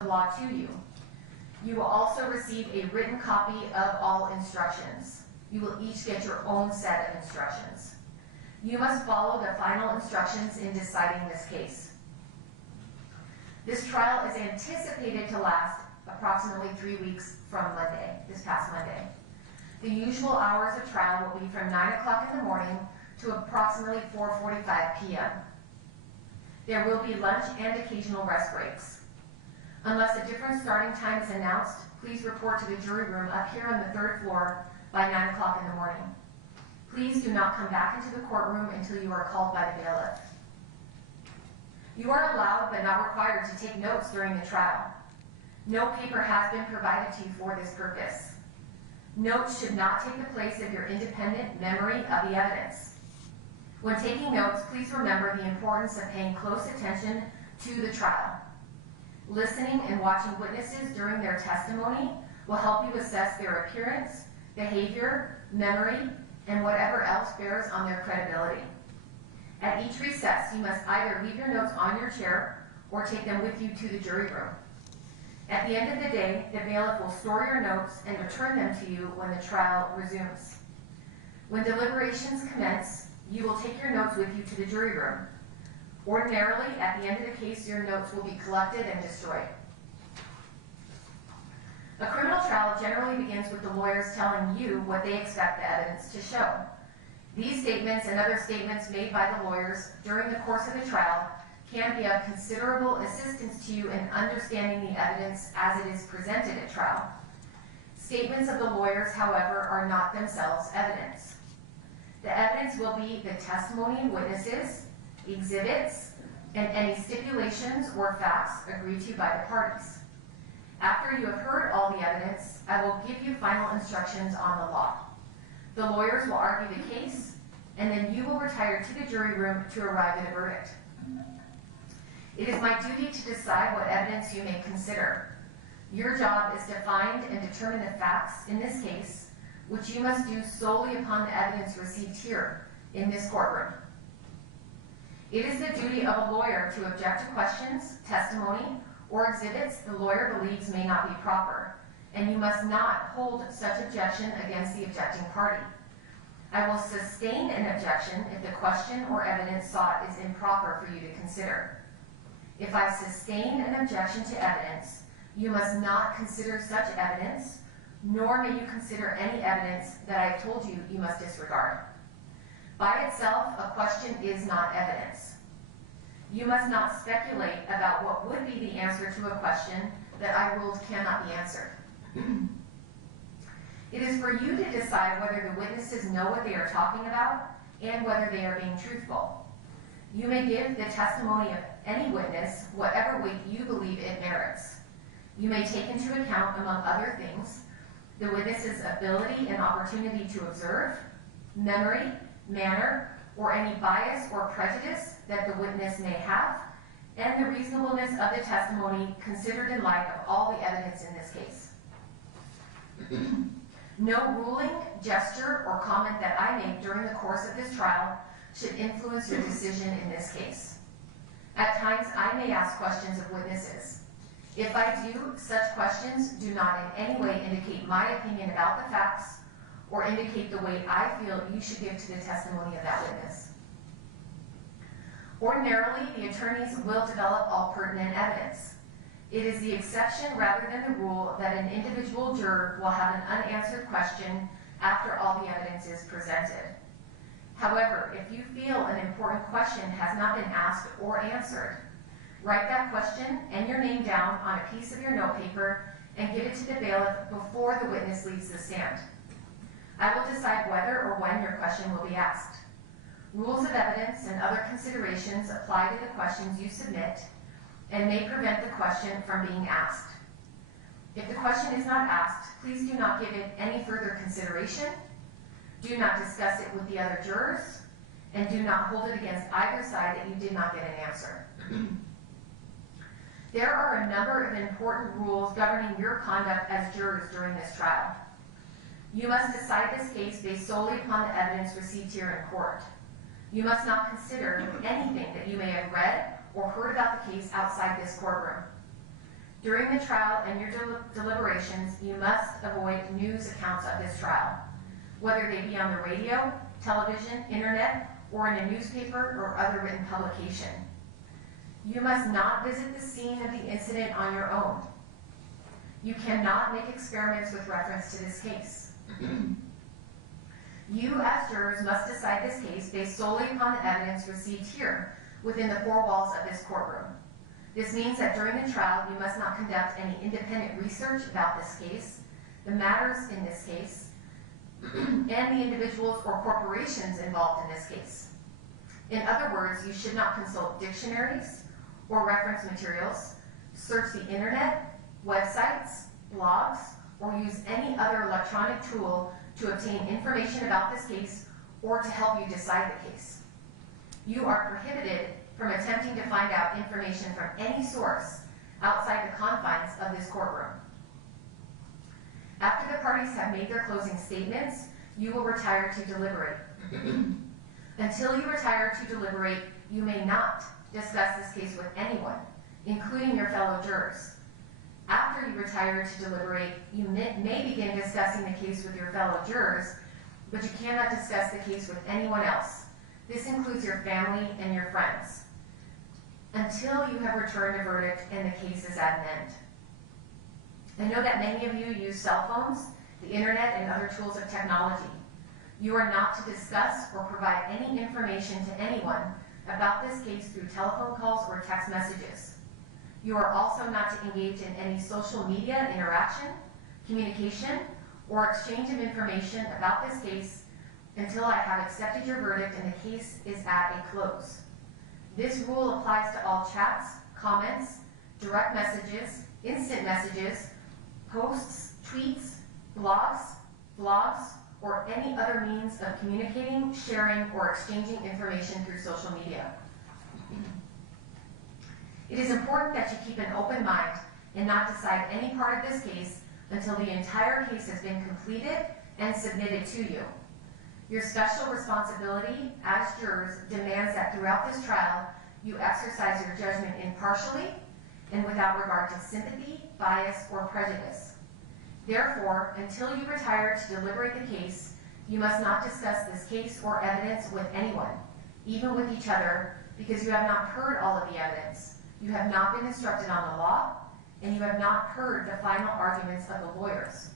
the law to you. You will also receive a written copy of all instructions. You will each get your own set of instructions. You must follow the final instructions in deciding this case. This trial is anticipated to last approximately 3 weeks from Monday, this past Monday. The usual hours of trial will be from 9 o'clock in the morning to approximately 4:45 p.m. There will be lunch and occasional rest breaks. Unless a different starting time is announced, please report to the jury room up here on the 3rd floor by 9 o'clock in the morning. Please do not come back into the courtroom until you are called by the bailiff. You are allowed but not required to take notes during the trial. No paper has been provided to you for this purpose. Notes should not take the place of your independent memory of the evidence. When taking notes, please remember the importance of paying close attention to the trial. Listening and watching witnesses during their testimony will help you assess their appearance, behavior, memory, and whatever else bears on their credibility. At each recess, you must either leave your notes on your chair or take them with you to the jury room. At the end of the day, the bailiff will store your notes and return them to you when the trial resumes. When deliberations commence, you will take your notes with you to the jury room. Ordinarily, at the end of the case, your notes will be collected and destroyed. A criminal trial generally begins with the lawyers telling you what they expect the evidence to show. These statements and other statements made by the lawyers during the course of the trial can be of considerable assistance to you in understanding the evidence as it is presented at trial. Statements of the lawyers, however, are not themselves evidence. The evidence will be the testimony of witnesses, exhibits, and any stipulations or facts agreed to by the parties. After you have heard all the evidence, I will give you final instructions on the law. The lawyers will argue the case, and then you will retire to the jury room to arrive at a verdict. It is my duty to decide what evidence you may consider. Your job is to find and determine the facts in this case, which you must do solely upon the evidence received here in this courtroom. It is the duty of a lawyer to object to questions, testimony, or exhibits the lawyer believes may not be proper, and you must not hold such objection against the objecting party. I will sustain an objection if the question or evidence sought is improper for you to consider. If I sustain an objection to evidence, you must not consider such evidence, nor may you consider any evidence that I told you you must disregard. By itself, a question is not evidence. You must not speculate about what would be the answer to a question that I ruled cannot be answered. It is for you to decide whether the witnesses know what they are talking about and whether they are being truthful. You may give the testimony of any witness whatever weight you believe it merits. You may take into account, among other things, the witness's ability and opportunity to observe, memory, manner, or any bias or prejudice that the witness may have, and the reasonableness of the testimony considered in light of all the evidence in this case. No ruling, gesture, or comment that I make during the course of this trial should influence your decision in this case. At times, I may ask questions of witnesses. If I do, such questions do not in any way indicate my opinion about the facts or indicate the weight I feel you should give to the testimony of that witness. Ordinarily, the attorneys will develop all pertinent evidence. It is the exception rather than the rule that an individual juror will have an unanswered question after all the evidence is presented. However, if you feel an important question has not been asked or answered, write that question and your name down on a piece of your notepaper and give it to the bailiff before the witness leaves the stand. I will decide whether or when your question will be asked. Rules of evidence and other considerations apply to the questions you submit and may prevent the question from being asked. If the question is not asked, please do not give it any further consideration, do not discuss it with the other jurors, and do not hold it against either side that you did not get an answer. There are a number of important rules governing your conduct as jurors during this trial. You must decide this case based solely upon the evidence received here in court. You must not consider anything that you may have read or heard about the case outside this courtroom. During the trial and your deliberations, you must avoid news accounts of this trial, whether they be on the radio, television, internet, or in a newspaper or other written publication. You must not visit the scene of the incident on your own. You cannot make experiments with reference to this case. You, as jurors, must decide this case based solely upon the evidence received here within the four walls of this courtroom. This means that during the trial, you must not conduct any independent research about this case, the matters in this case, and the individuals or corporations involved in this case. In other words, you should not consult dictionaries or reference materials, search the internet, websites, blogs, or use any other electronic tool to obtain information about this case or to help you decide the case. You are prohibited from attempting to find out information from any source outside the confines of this courtroom. After the parties have made their closing statements, you will retire to deliberate. Until you retire to deliberate, you may not discuss this case with anyone, including your fellow jurors. After you retire to deliberate, you may begin discussing the case with your fellow jurors, but you cannot discuss the case with anyone else. This includes your family and your friends, until you have returned a verdict and the case is at an end. I know that many of you use cell phones, the internet, and other tools of technology. You are not to discuss or provide any information to anyone about this case through telephone calls or text messages. You are also not to engage in any social media interaction, communication, or exchange of information about this case until I have accepted your verdict and the case is at a close. This rule applies to all chats, comments, direct messages, instant messages, posts, tweets, blogs, or any other means of communicating, sharing, or exchanging information through social media. It is important that you keep an open mind and not decide any part of this case until the entire case has been completed and submitted to you. Your special responsibility as jurors demands that throughout this trial, you exercise your judgment impartially and without regard to sympathy, bias, or prejudice. Therefore, until you retire to deliberate the case, you must not discuss this case or evidence with anyone, even with each other, because you have not heard all of the evidence. You have not been instructed on the law, and you have not heard the final arguments of the lawyers.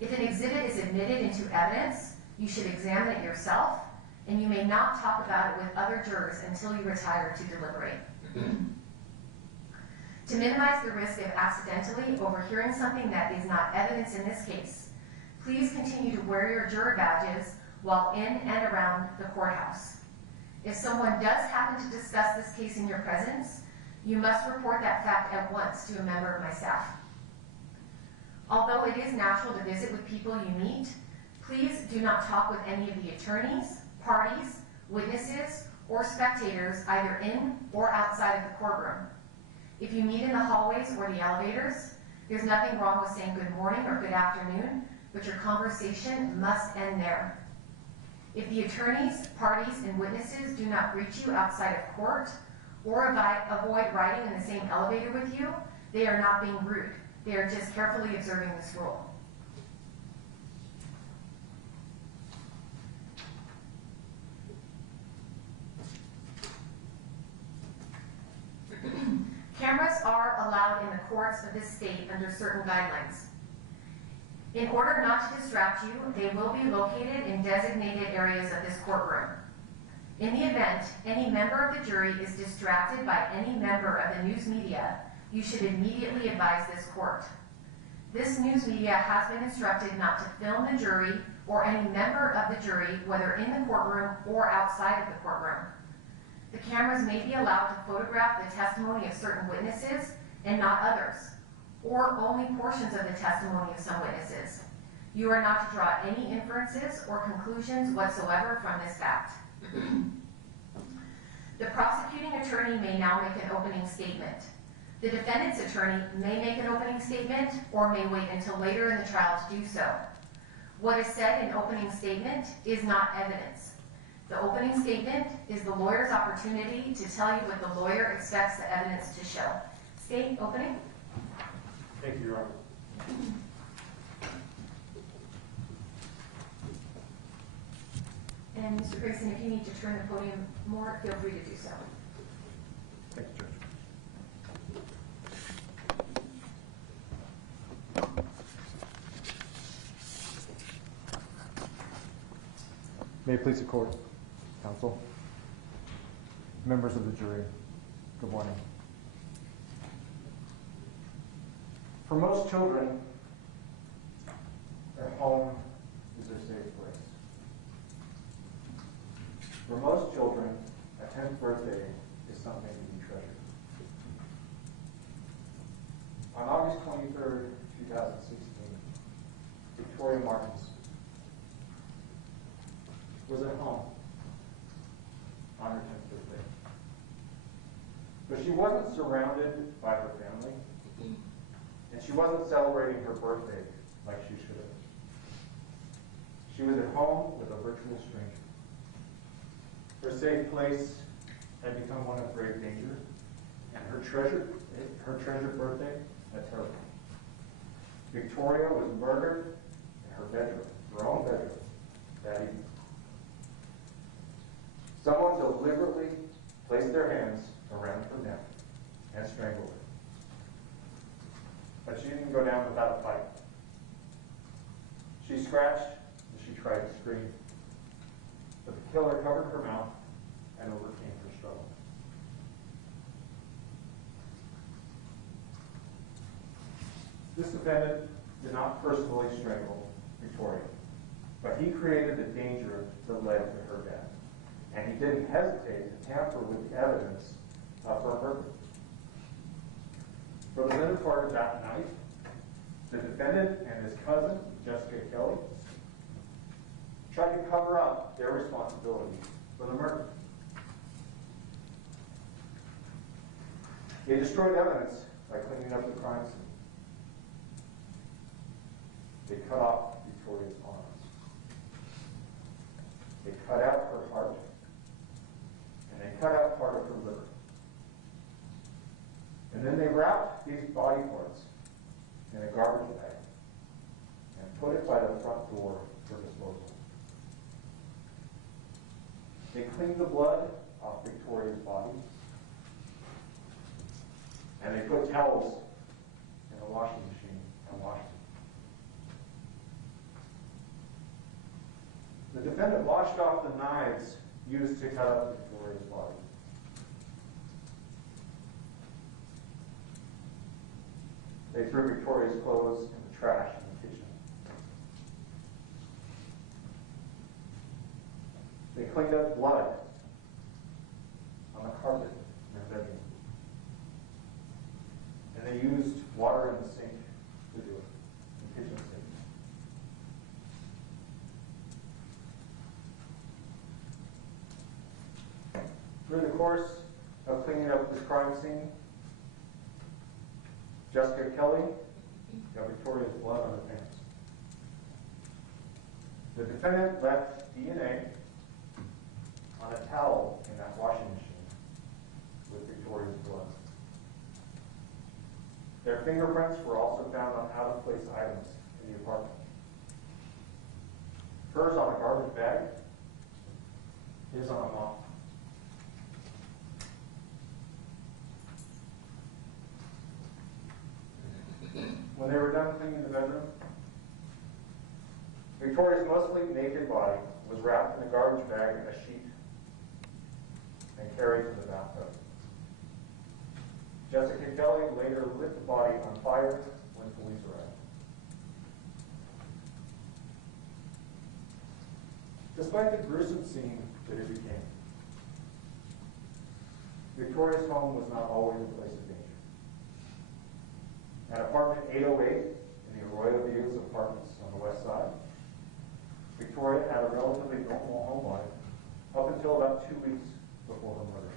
If an exhibit is admitted into evidence, you should examine it yourself, and you may not talk about it with other jurors until you retire to deliberate. To minimize the risk of accidentally overhearing something that is not evidence in this case, please continue to wear your juror badges while in and around the courthouse. If someone does happen to discuss this case in your presence, you must report that fact at once to a member of my staff. Although it is natural to visit with people you meet, please do not talk with any of the attorneys, parties, witnesses, or spectators either in or outside of the courtroom. If you meet in the hallways or the elevators, there's nothing wrong with saying good morning or good afternoon, but your conversation must end there. If the attorneys, parties, and witnesses do not greet you outside of court or avoid riding in the same elevator with you, they are not being rude. They are just carefully observing this rule. Cameras are allowed in the courts of this state under certain guidelines. In order not to distract you, they will be located in designated areas of this courtroom. In the event any member of the jury is distracted by any member of the news media, you should immediately advise this court. This news media has been instructed not to film the jury or any member of the jury, whether in the courtroom or outside of the courtroom. The cameras may be allowed to photograph the testimony of certain witnesses and not others, or only portions of the testimony of some witnesses. You are not to draw any inferences or conclusions whatsoever from this fact. The prosecuting attorney may now make an opening statement. The defendant's attorney may make an opening statement or may wait until later in the trial to do so. What is said in opening statement is not evidence. The opening statement is the lawyer's opportunity to tell you what the lawyer expects the evidence to show. State opening. Thank you, Your Honor. And Mr. Grayson, if you need to turn the podium more, feel free to do so. Thank you, Judge. May it please the court, counsel, members of the jury, good morning. For most children, their home is their safe place. For most children, a 10th birthday is something to be treasured. On August 23rd, 2016, Victoria Martens was at home on her 10th birthday. But she wasn't surrounded by her family, and she wasn't celebrating her birthday like she should have. She was at home with a virtual stranger. Her safe place had become one of grave danger, and her treasured birthday, a terrible. Victoria was murdered in her bedroom, her own bedroom, that evening. Someone deliberately placed their hands around her neck and strangled her. But she didn't go down without a fight. She scratched and she tried to scream. But the killer covered her mouth and overcame her struggle. This defendant did not personally strangle Victoria, but he created the danger that led to her death. And he didn't hesitate to tamper with the evidence of her murder. For the later part of that night, the defendant and his cousin, Jessica Kelly, tried to cover up their responsibility for the murder. They destroyed evidence by cleaning up the crime scene. They cut off Victoria's arms. They cut out her heart. And they cut out part of her liver. And then they wrapped these body parts in a garbage bag and put it by the front door for disposal. They cleaned the blood off Victoria's body, and they put towels in a washing machine and washed them. The defendant washed off the knives used to cut up Victoria's body. They threw Victoria's clothes in the trash in the kitchen. They cleaned up blood on the carpet in their bedroom. And they used water in the sink to do it, in the kitchen sink. Through the course of cleaning up this crime scene, Jessica Kelly got Victoria's blood on her pants. The defendant left DNA on a towel in that washing machine with Victoria's blood. Their fingerprints were also found on out-of-place items in the apartment. Hers on a garbage bag, his on a mop. When they were done cleaning the bedroom, Victoria's mostly naked body was wrapped in a garbage bag and a sheet and carried to the bathtub. Jessica Kelly later lit the body on fire when police arrived. Despite the gruesome scene that it became, Victoria's home was not always a place of danger. At apartment 808 in the Arroyo Views apartments on the west side, Victoria had a relatively normal home life up until about 2 weeks before her murder.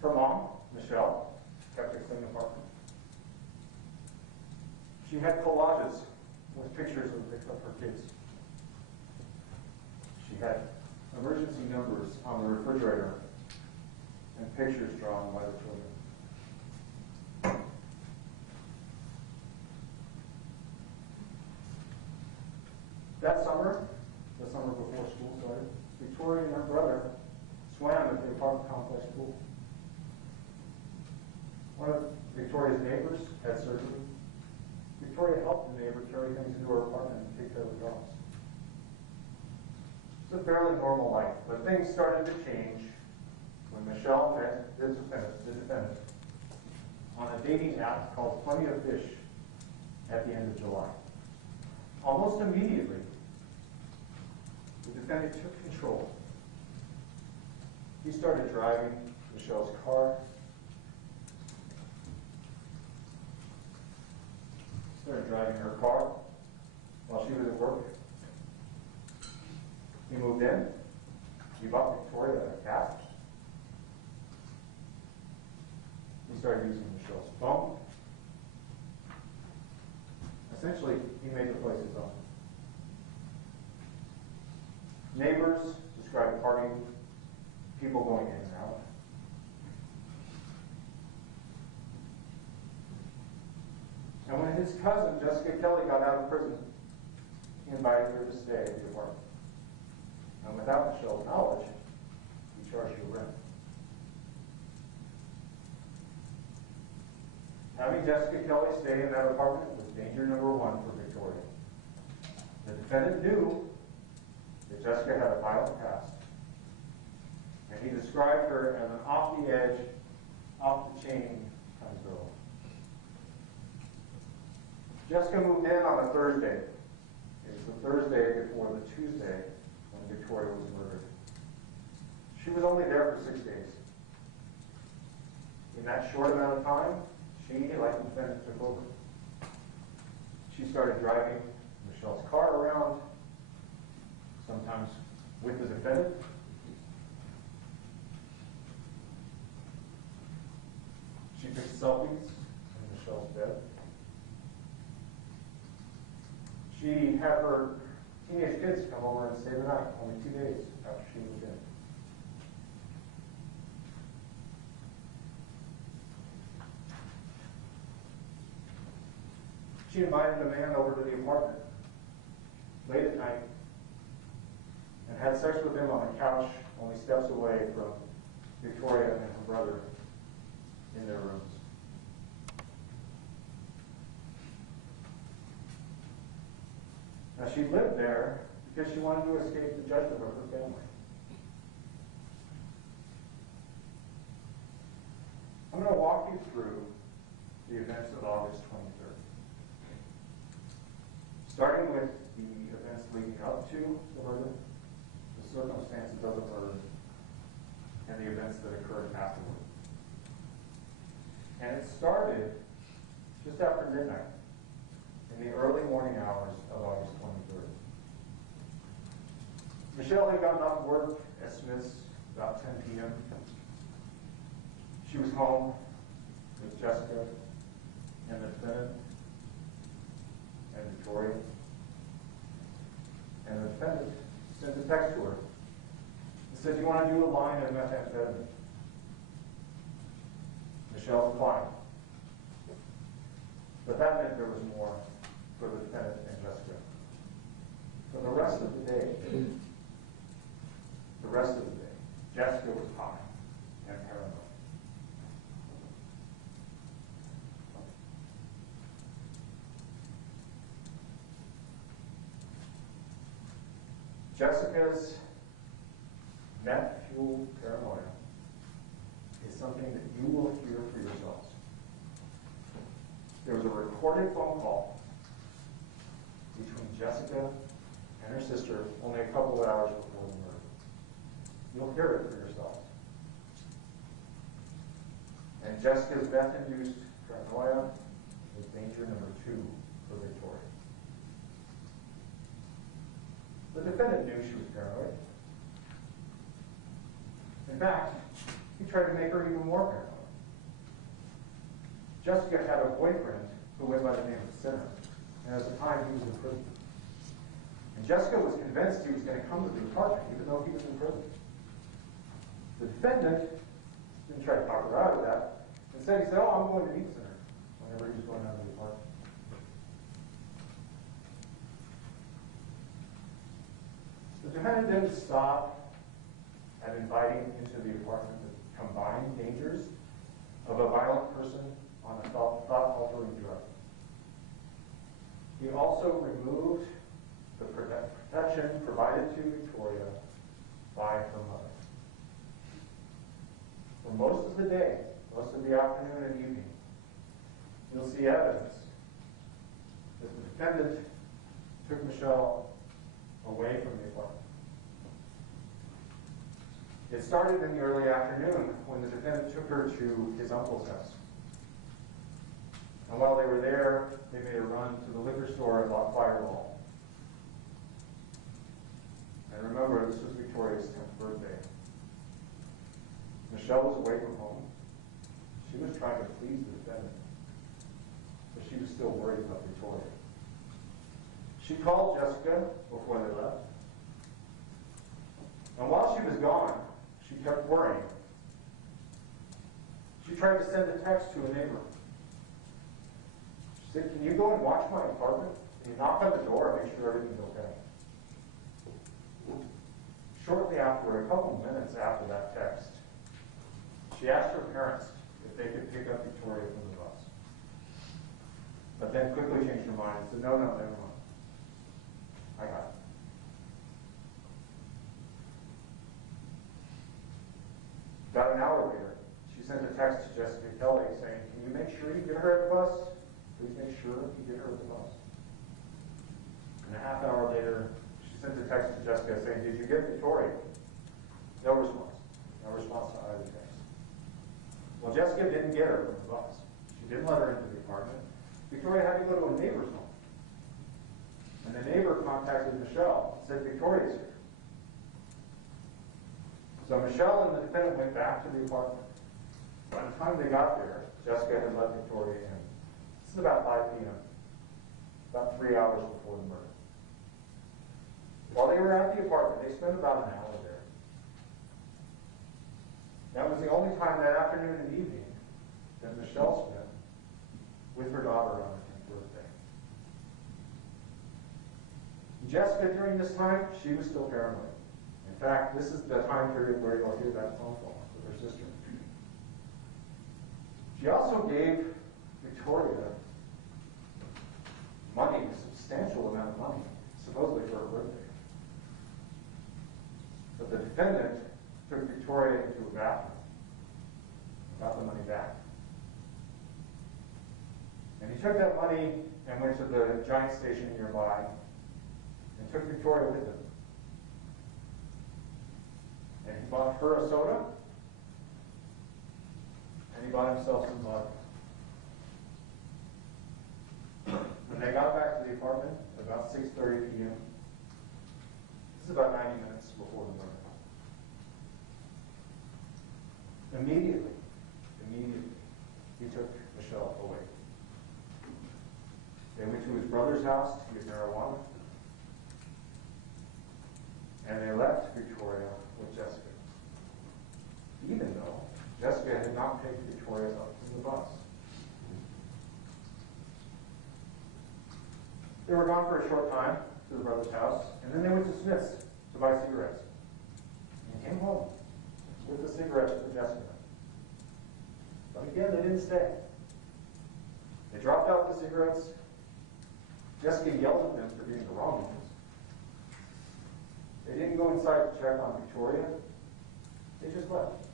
Her mom, Michelle, kept a clean apartment. She had collages with pictures of her kids. She had emergency numbers on the refrigerator and pictures drawn by the children. That summer, the summer before school started, Victoria and her brother swam at the apartment complex pool. One of Victoria's neighbors had surgery. Victoria helped the neighbor carry things into her apartment and take care of the dogs. It's a fairly normal life, but things started to change when Michelle met the defendant on a dating app called Plenty of Fish at the end of July. Almost immediately, the defendant took control. He started driving Michelle's car. Started driving her car while she was at work. He moved in. He bought Victoria a cat. He started using Michelle's phone. Essentially, he made the place his own. Neighbors described partying, people going in and out. And when his cousin, Jessica Kelly, got out of prison, he invited her to stay at the apartment. And without Michelle's knowledge, he charged her rent. Having Jessica Kelly stay in that apartment was danger number one for Victoria. The defendant knew that Jessica had a violent past, and he described her as an off-the-edge, off-the-chain kind of girl. Jessica moved in on a Thursday. It was the Thursday before the Tuesday when Victoria was murdered. She was only there for 6 days. In that short amount of time, she, like the defendant, took over. She started driving Michelle's car around, sometimes with the defendant. She took selfies in Michelle's bed. She had her teenage kids come over and stay the night, only 2 days after she moved in. She invited a man over to the apartment late at night and had sex with him on a couch only steps away from Victoria and her brother in their rooms. Now, she lived there because she wanted to escape the judgment of her family. I'm going to walk you through the events of August 23rd. Starting with the events leading up to the murder, the circumstances of the murder, and the events that occurred afterward. And it started just after midnight, in the early morning hours of August 23rd. Michelle had gotten off work at Smith's about 10 p.m. She was home with Jessica and the defendant and Victoria. And the defendant sent a text to her. He said, "Do you want to do a line of methamphetamine?" Michelle replied. But that meant there was more for the defendant and Jessica. For the rest of the day, Jessica was high and paranoid. Jessica's meth-fueled paranoia is something that you will hear for yourselves. There was a recorded phone call between Jessica and her sister only a couple of hours before the murder. You'll hear it for yourselves. And Jessica's meth-induced paranoia was danger number 2 for Victoria. The defendant knew she was paranoid. In fact, he tried to make her even more paranoid. Jessica had a boyfriend who went by the name of Sinner, and at the time he was in prison. And Jessica was convinced he was going to come to the apartment, even though he was in prison. The defendant didn't try to talk her out of that. Instead, he said, "Oh, I'm going to meet Sinner," whenever he was going out of the apartment. defendant didn't stop at inviting into the apartment the combined dangers of a violent person on a thought-altering drug. He also removed the protection provided to Victoria by her mother. For most of the day, most of the afternoon and evening, you'll see evidence that the defendant took Michelle away from the apartment. It started in the early afternoon when the defendant took her to his uncle's house. And while they were there, they made a run to the liquor store and bought Fireball. And remember, this was Victoria's 10th birthday. Michelle was away from home. She was trying to please the defendant, but she was still worried about Victoria. She called Jessica before they left. And while she was gone, she kept worrying. She tried to send a text to a neighbor. She said, "Can you go and watch my apartment? Can you knock on the door and make sure everything's okay?" Shortly after, a couple minutes after that text, she asked her parents if they could pick up Victoria from the bus. But then quickly changed her mind and said, "No, never mind. I got it." About an hour later, she sent a text to Jessica Kelly saying, "Can you make sure you get her at the bus? Please make sure you get her at the bus." And a half hour later, she sent a text to Jessica saying, "Did you get Victoria?" No response. No response to either text. Well, Jessica didn't get her from the bus. She didn't let her into the apartment. Victoria had to go to a neighbor's home. And the neighbor contacted Michelle and said, "Victoria's here." So Michelle and the defendant went back to the apartment. By the time they got there, Jessica had let Victoria in. This is about 5 p.m., about 3 hours before the murder. While they were at the apartment, they spent about an hour there. That was the only time that afternoon and evening that Michelle spent with her daughter on her 10th birthday. Jessica, during this time, she was still paranoid. In fact, this is the time period where you'll hear that phone call with her sister. She also gave Victoria money, a substantial amount of money, supposedly for her birthday. But the defendant took Victoria into a bathroom, got the money back. And he took that money and went to the giant station nearby and took Victoria with him. And he bought her a soda, and he bought himself some vodka. When they got back to the apartment at about 6:30 p.m., this is about 90 minutes before the murder. Immediately, he took Michelle away. They went to his brother's house to get marijuana, and they left Victoria with Jessica, even though Jessica had not picked Victoria up from the bus. They were gone for a short time to the brother's house, and then they went to Smith's to buy cigarettes. And came home with the cigarettes for Jessica. But again, they didn't stay. They dropped out the cigarettes. Jessica yelled at them for doing the wrong things. They didn't go inside to check on Victoria. They just left.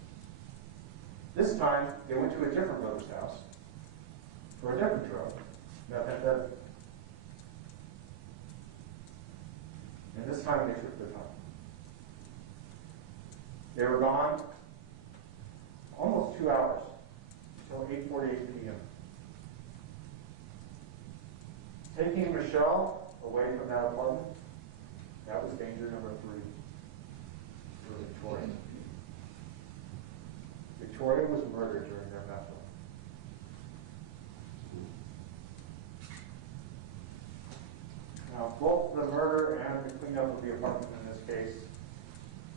This time, they went to a different brother's house for a different drug, methamphetamine. And this time, they took their time. They were gone almost 2 hours, until 8:48 p.m. Taking Michelle away from that apartment, that was danger number 3 for Victoria. Victoria was murdered during their battle. Now, both the murder and the cleanup of the apartment in this case,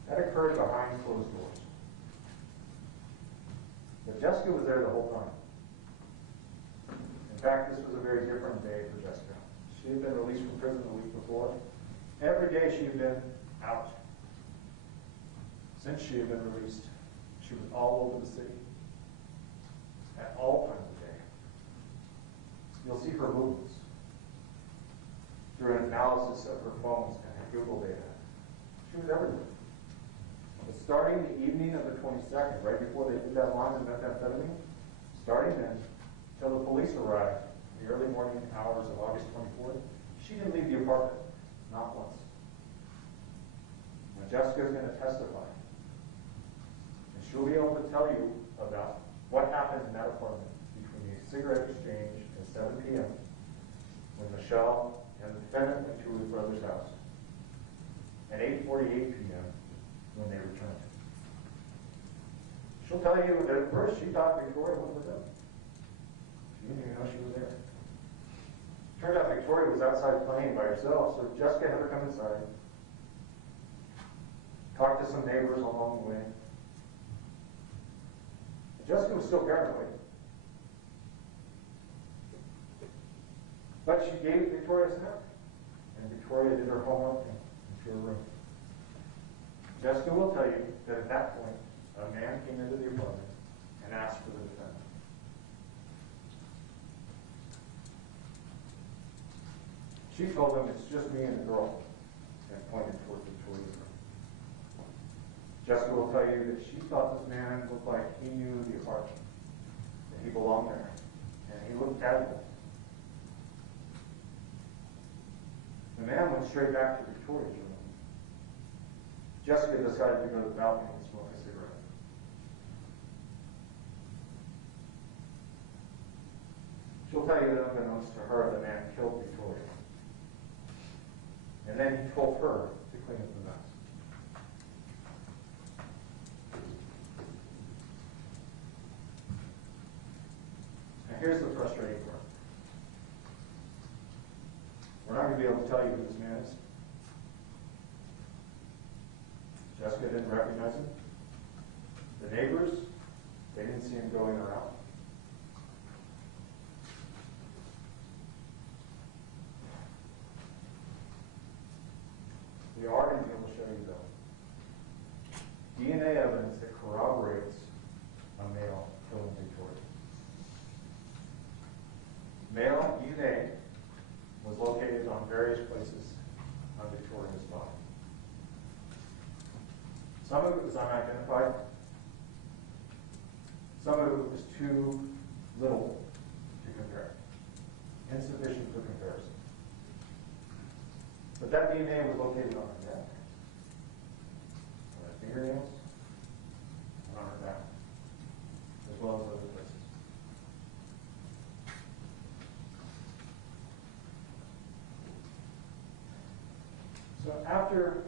that occurred behind closed doors. But Jessica was there the whole time. In fact, this was a very different day for Jessica. She had been released from prison the week before. Every day she had been out. Since she had been released, she was all over the city at all times of day. You'll see her movements through an analysis of her phones and her Google data. She was everywhere. But starting the evening of the 22nd, right before they did that launch of methamphetamine, starting then, till the police arrived in the early morning hours of August 24th, she didn't leave the apartment, not once. Now Jessica is going to testify. And she'll be able to tell you about what happened in that apartment between the cigarette exchange at 7 p.m. when Michelle and the defendant went to his brother's house, at 8:48 p.m. when they returned. She'll tell you that at first she thought Victoria was with them. She didn't even know she was there. Turned out Victoria was outside playing by herself, so Jessica had her come inside, talked to some neighbors along the way. Jessica was still paranoid. But she gave Victoria some help. And Victoria did her homework into her room. Jessica will tell you that at that point, a man came into the apartment and asked for the defendant. She told him, "It's just me and the girl," and pointed toward Victoria's room. Jessica will tell you that she thought this man looked like he knew the apartment, that he belonged there, and he looked casual. The man went straight back to Victoria's room. Jessica decided to go to the balcony and smoke a cigarette. She'll tell you that unbeknownst to her, the man killed Victoria. And then he told her to clean up the mess. Now here's the frustrating part. We're not going to be able to tell you who this man is. Jessica didn't recognize him. The neighbors, they didn't see him going around. We are going to be able to show you, though, DNA evidence that corroborates a male killing Victoria. Male DNA was located on various places on Victoria's body. Some of it was unidentified. Some of it was too little to compare, insufficient for comparison. But that DNA was located on her neck, on her fingernails, and on her back, as well as other places. So after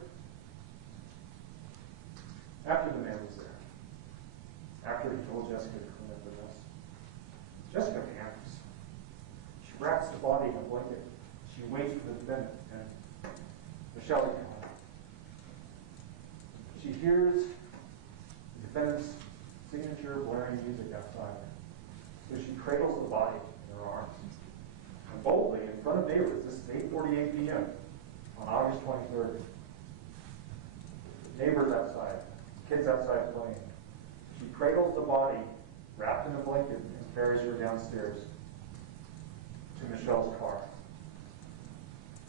the man was there, after he told Jessica to clean up the mess, Jessica panics. She wraps the body in a blanket. She waits for the defendant and Michelle to come home. She hears the defendant's signature blaring music outside. So she cradles the body in her arms. And boldly, in front of neighbors, this is 8:48 p.m. on August 23rd. Neighbors outside, kids outside playing. She cradles the body, wrapped in a blanket, and carries her downstairs to Michelle's car.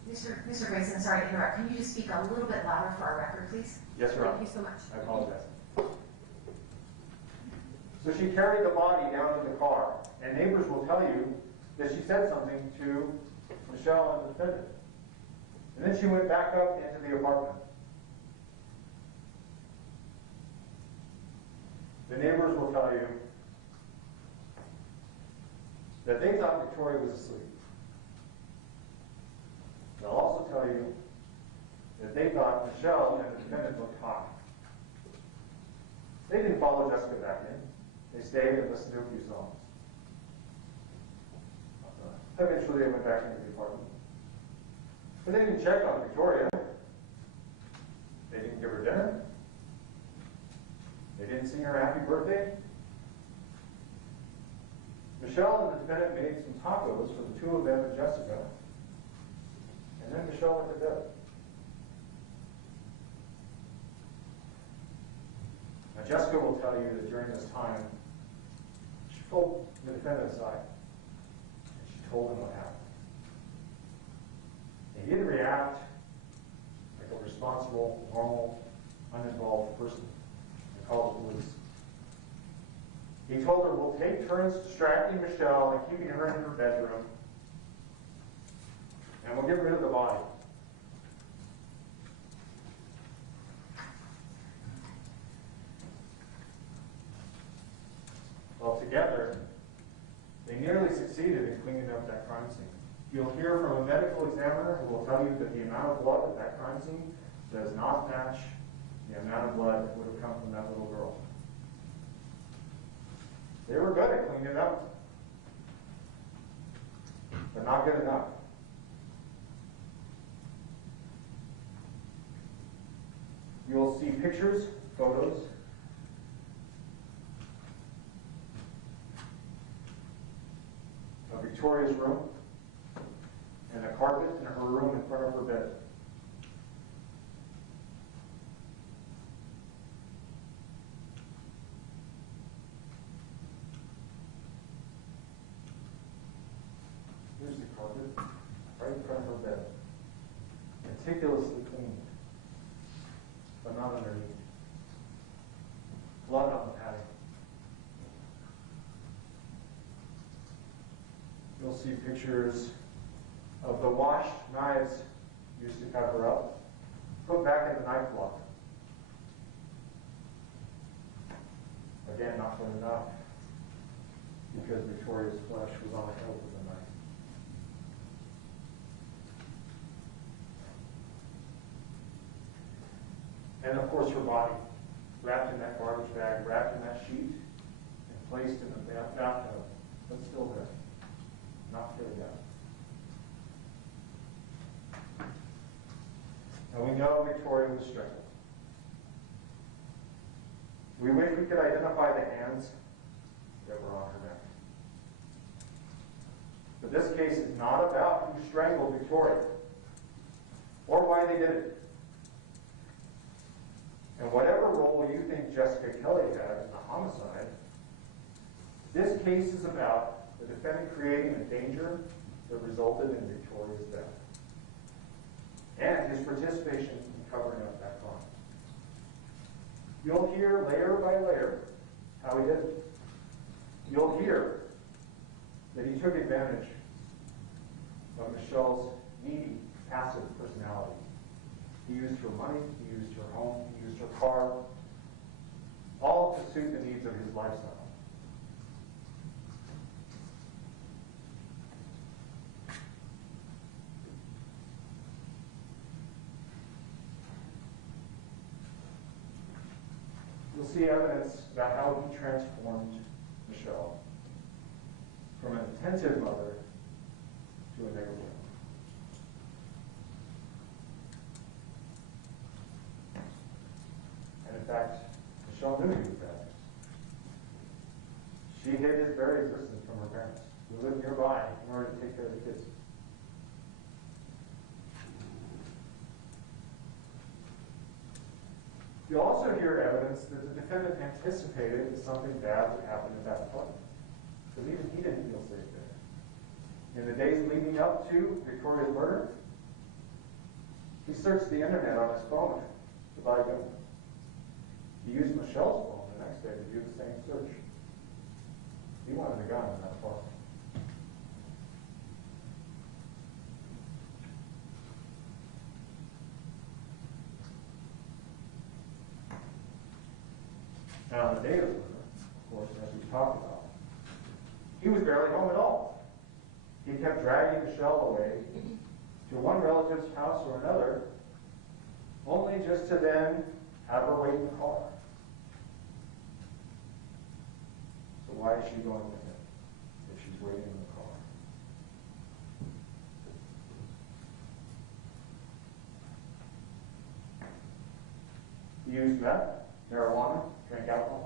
Mr. Grayson, sorry to interrupt. Can you just speak a little bit louder for our record, please? Yes, Your Honor. Thank you so much. I apologize. So she carried the body down to the car, and neighbors will tell you that she said something to Michelle and the defendant. And then she went back up into the apartment. The neighbors will tell you that they thought Victoria was asleep. They'll also tell you that they thought Michelle and the defendant looked high. They didn't follow Jessica back in. They stayed and listened to a few songs. Eventually they went back into the apartment. But they didn't check on Victoria. They didn't give her dinner. They didn't sing her happy birthday. Michelle and the defendant made some tacos for the two of them and Jessica. And then Michelle went to bed. Jessica will tell you that during this time, she pulled the defendant aside, and she told him what happened. And he didn't react like a responsible, normal, uninvolved person and called the police. He told her, we'll take turns distracting Michelle and keeping her in her bedroom, and we'll get rid of the body. Well, together, they nearly succeeded in cleaning up that crime scene. You'll hear from a medical examiner who will tell you that the amount of blood at that crime scene does not match the amount of blood that would have come from that little girl. They were good at cleaning it up, but not good enough. You'll see pictures, photos, of Victoria's room and the carpet in her room in front of her bed. Here's the carpet right in front of her bed, meticulously cleaned, but not underneath. Blood on the padding. You'll see pictures of the washed knives used to cut her up, put back in the knife block. Again, not good enough, because Victoria's flesh was on the hilt of the knife. And of course her body, wrapped in that garbage bag, wrapped in that sheet, and placed in the bathtub, but still there. Not killed yet. And we know Victoria was strangled. We wish we could identify the hands that were on her neck. But this case is not about who strangled Victoria or why they did it. And whatever role you think Jessica Kelly had in the homicide, this case is about the defendant creating a danger that resulted in Victoria's death, and his participation in covering up that crime. You'll hear layer by layer how he did it. You'll hear that he took advantage of Michelle's needy, passive personality. He used her money, he used her home, he used her car, all to suit the needs of his lifestyle. You'll see evidence about how he transformed Michelle from an attentive mother to a negative one. And in fact, Michelle knew he was bad. She hid his very existence from her parents, who lived nearby, in order to take care of the kids. You'll also hear evidence that the defendant anticipated that something bad would happen at that point, because even he didn't feel safe there. In the days leading up to Victoria's murder, he searched the internet on his phone to buy a gun. He used Michelle's phone the next day to do the same search. He wanted a gun in that apartment. Now, on the day of the murder, of course, as we talked about, he was barely home at all. He kept dragging Michelle away to one relative's house or another, only just to then have her wait in the car. So why is she going with him if she's waiting in the car? He used meth, marijuana, drank alcohol.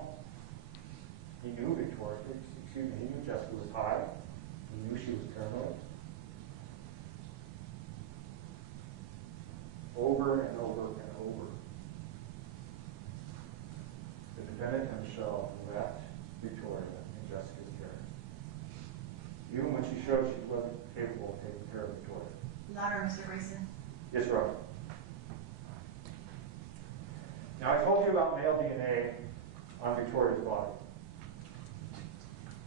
He knew he knew Jessica was high. He knew she was paranoid. Over and over and over, the defendant defendant and Michelle left Victoria in Jessica's care, even when she showed she wasn't capable of taking care of Victoria. Louder, Mr. Grayson. Yes, Your Honor. Now, I told you about male DNA on Victoria's body.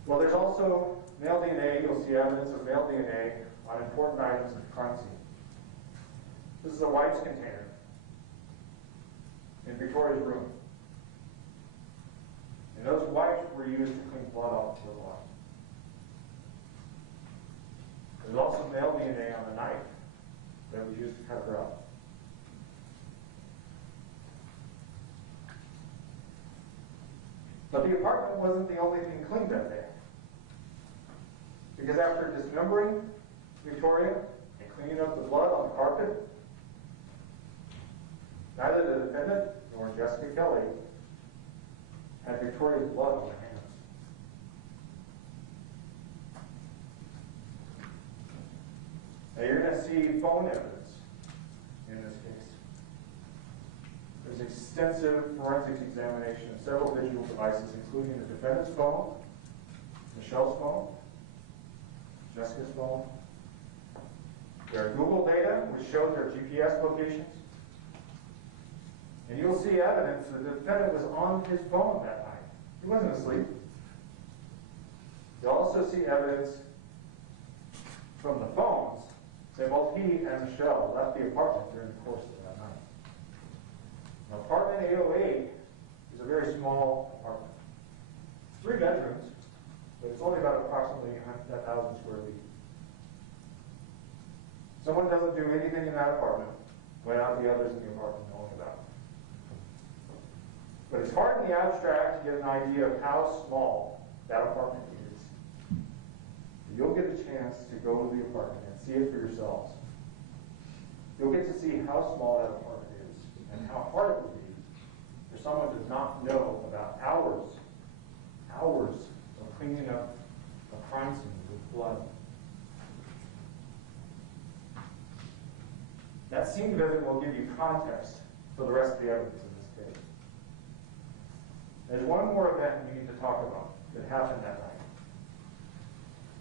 Well, there's also male DNA. You'll see evidence of male DNA on important items at the crime scene. This is a wipes container in Victoria's room. And those wipes were used to clean blood off her body. There's also male DNA on the knife that was used to cut her up. But the apartment wasn't the only thing cleaned that day. Because after dismembering Victoria and cleaning up the blood on the carpet, neither the defendant nor Jessica Kelly had Victoria's blood on their hands. Now you're going to see phone evidence in this case. There's extensive forensics examination of several digital devices, including the defendant's phone, Michelle's phone, Jessica's phone. There are Google data, which shows their GPS locations. And you'll see evidence that the defendant was on his phone that night. He wasn't asleep. You'll also see evidence from the phones that both he and Michelle left the apartment during the course of that night. Now, apartment 808 is a very small apartment. 3 bedrooms, but it's only about approximately 1,000 square feet. Someone doesn't do anything in that apartment without the others in the apartment knowing about it. But it's hard in the abstract to get an idea of how small that apartment is. You'll get a chance to go to the apartment and see it for yourselves. You'll get to see how small that apartment is and how hard it would be for someone to not know about hours of cleaning up a crime scene with blood. That scene visit will give you context for the rest of the evidence in this case. There's one more event we need to talk about that happened that night.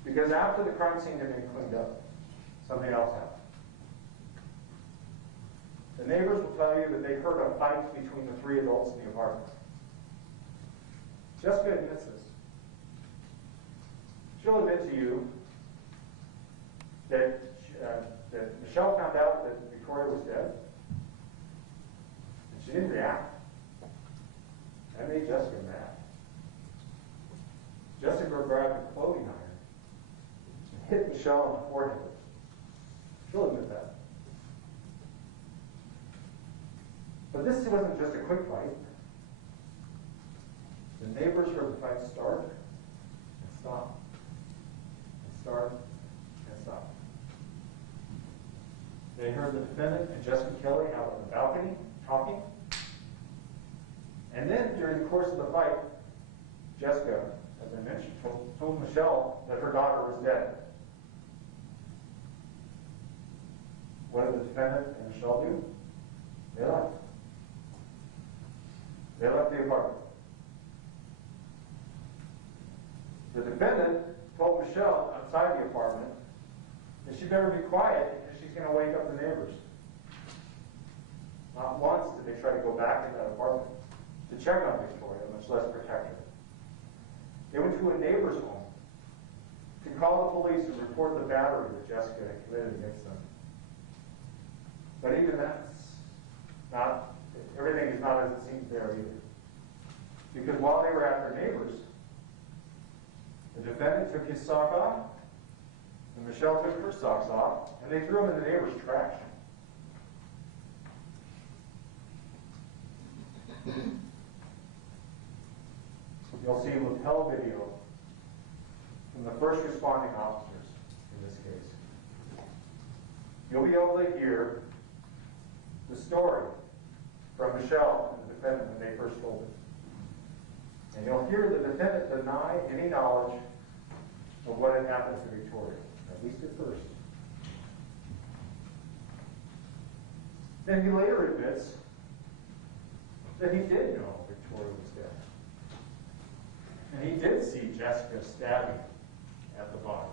Because after the crime scene had been cleaned up, something else happened. The neighbors will tell you that they heard a fight between the 3 adults in the apartment. Jessica admits this. She'll admit to you that Michelle found out that Victoria was dead, and she didn't react. That made Jessica mad. Jessica grabbed a clothing iron and hit Michelle on the forehead. She'll admit that. But this wasn't just a quick fight. The neighbors heard the fight start and stop, and start and stop. They heard the defendant and Jessica Kelly out on the balcony talking. And then during the course of the fight, Jessica, as I mentioned, told Michelle that her daughter was dead. What did the defendant and Michelle do? They left. They left the apartment. The defendant told Michelle outside the apartment that she better be quiet because she's going to wake up the neighbors. Not once did they try to go back in that apartment to check on Victoria, much less protect her. They went to a neighbor's home to call the police and report the battery that Jessica had committed against them. But even that's not, everything is not as it seems there either. Because while they were at their neighbors, the defendant took his sock off, and Michelle took her socks off, and they threw them in the neighbor's trash. You'll see lapel video from the first responding officers in this case. You'll be able to hear the story from Michelle and the defendant when they first told it. And you'll hear the defendant deny any knowledge of what had happened to Victoria, at least at first. Then he later admits that he did know Victoria was dead. And he did see Jessica stabbing at the body.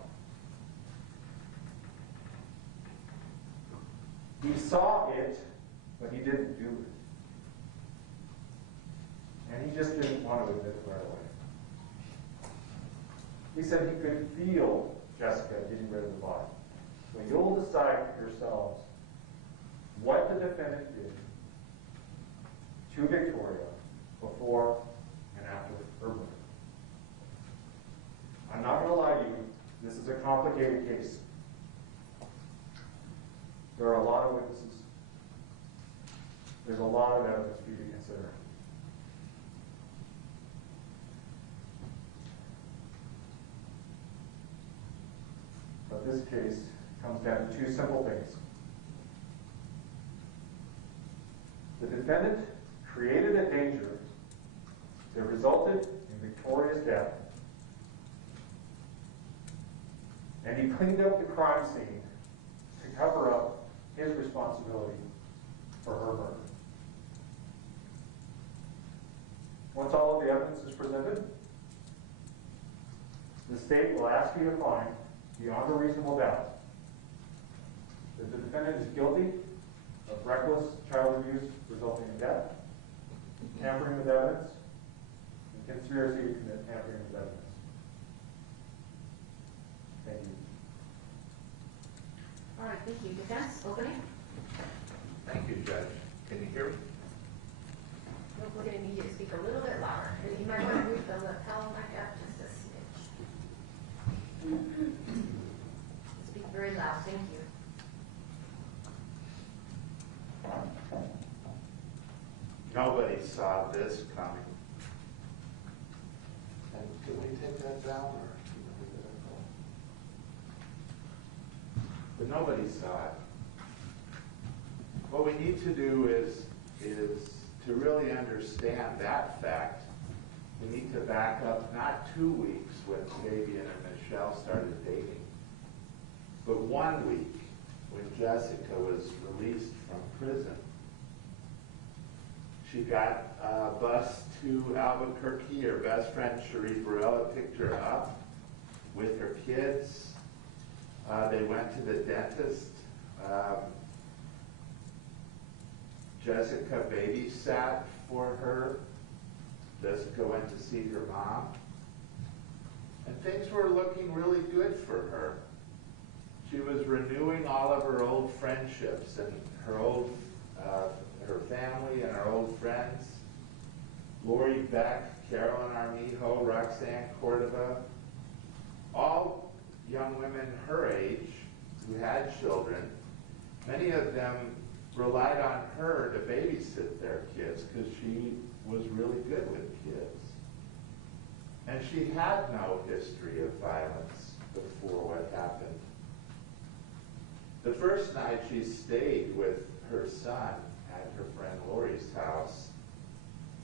He saw it, but he didn't do it. And he just didn't want to admit it right away. He said he could feel Jessica getting rid of the body. So you'll decide for yourselves what the defendant did to Victoria before and after her murder. I'm not going to lie to you. This is a complicated case. There are a lot of witnesses. There's a lot of evidence for you to consider. But this case comes down to two simple things. The defendant created a danger that resulted in Victoria's death, and he cleaned up the crime scene to cover up his responsibility for her murder. Once all of the evidence is presented, the state will ask you to find, beyond a reasonable doubt, that the defendant is guilty of reckless child abuse resulting in death, tampering with evidence, and conspiracy to commit tampering with evidence. Thank you. All right, thank you. Defense, opening. Thank you, Judge. Can you hear me? We're going to need you to speak a little bit louder. You might want to move the lapel mic up just a smidge. Speak very loud. Thank you. Nobody saw this coming. And can we take that down, or but nobody saw it. What we need to do is to really understand that fact. We need to back up not 2 weeks when Fabian and Michelle started dating, but 1 week when Jessica was released from prison. She got a bus to Albuquerque. Her best friend, Sharif Varela, picked her up with her kids. They went to the dentist. Jessica babysat for her. Jessica went to see her mom. And things were looking really good for her. She was renewing all of her old friendships and her family and her old friends. Lori Beck, Carolyn Armijo, Roxanne Cordova, all young women her age who had children. Many of them relied on her to babysit their kids because she was really good with kids. And she had no history of violence before what happened. The first night she stayed with her son at her friend Lori's house.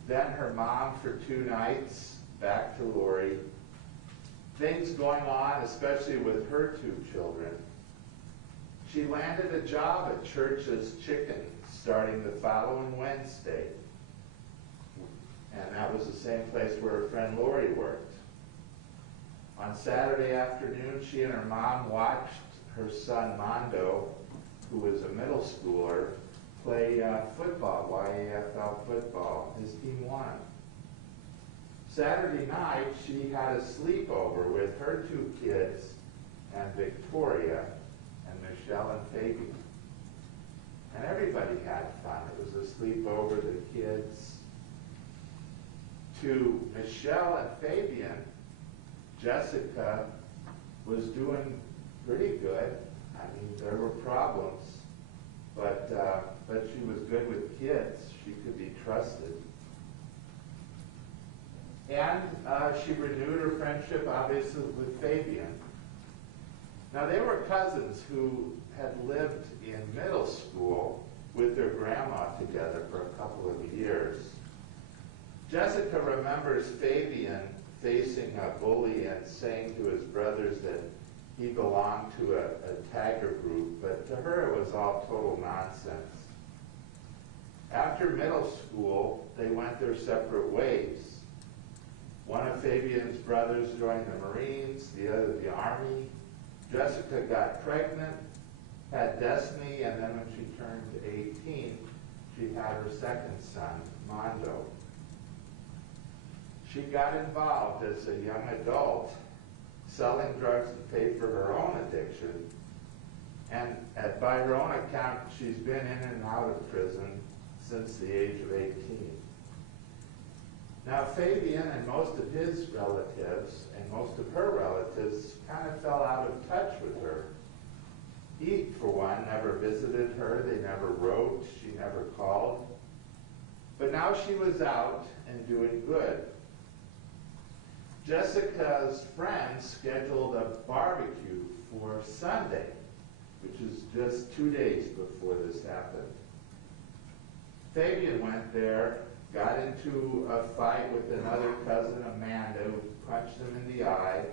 Then her mom for 2 nights, back to Lori. Things going on, especially with her 2 children. She landed a job at Church's Chicken starting the following Wednesday. And that was the same place where her friend Lori worked. On Saturday afternoon, she and her mom watched her son Mondo, who was a middle schooler, play football, YAFL football. His team won. Saturday night, she had a sleepover with her 2 kids and Victoria and Michelle and Fabian. And everybody had fun. It was a sleepover, the kids. To Michelle and Fabian, Jessica was doing pretty good. I mean, there were problems, but she was good with kids. She could be trusted. And she renewed her friendship, obviously, with Fabian. Now, they were cousins who had lived in middle school with their grandma together for a couple of years. Jessica remembers Fabian facing a bully and saying to his brothers that he belonged to a tagger group, but to her it was all total nonsense. After middle school, they went their separate ways. One of Fabian's brothers joined the Marines, the other the Army. Jessica got pregnant, had Destiny, and then when she turned 18, she had her second son, Mondo. She got involved as a young adult, selling drugs to pay for her own addiction. And by her own account, she's been in and out of prison since the age of 18. Now, Fabian and most of his relatives and most of her relatives kind of fell out of touch with her. He, for one, never visited her. They never wrote. She never called. But now she was out and doing good. Jessica's friends scheduled a barbecue for Sunday, which is just 2 days before this happened. Fabian went there, got into a fight with another cousin, Amanda, who punched him in the eye.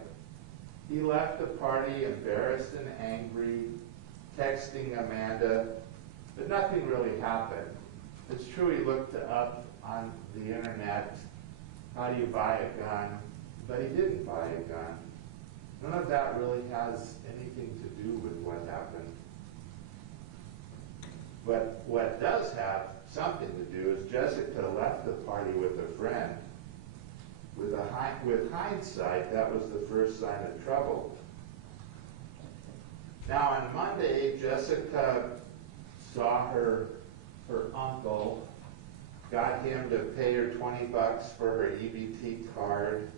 He left the party embarrassed and angry, texting Amanda, but nothing really happened. It's true he looked up on the internet, how do you buy a gun? But he didn't buy a gun. None of that really has anything to do with what happened. But what does have something to do is Jessica left the party with a friend. With hindsight, that was the first sign of trouble. Now on Monday, Jessica saw her uncle, got him to pay her $20 for her EBT card.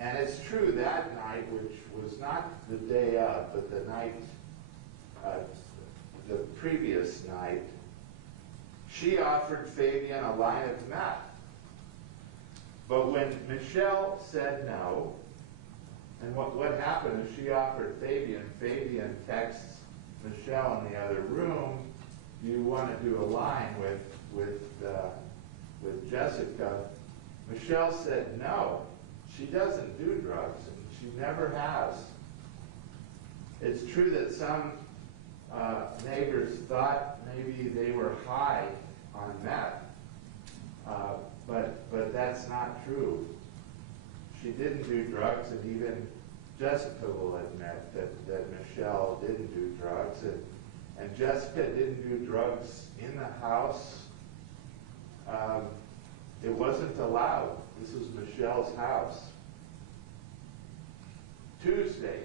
And it's true that night, which was not the day of, but the night, the previous night, she offered Fabian a line of meth. But when Michelle said no, and what happened is she offered Fabian texts Michelle in the other room, do you want to do a line with Jessica? Michelle said no. She doesn't do drugs, and she never has. It's true that some neighbors thought maybe they were high on meth, but that's not true. She didn't do drugs, and even Jessica will admit that Michelle didn't do drugs, and Jessica didn't do drugs in the house. It wasn't allowed. This was Michelle's house. Tuesday,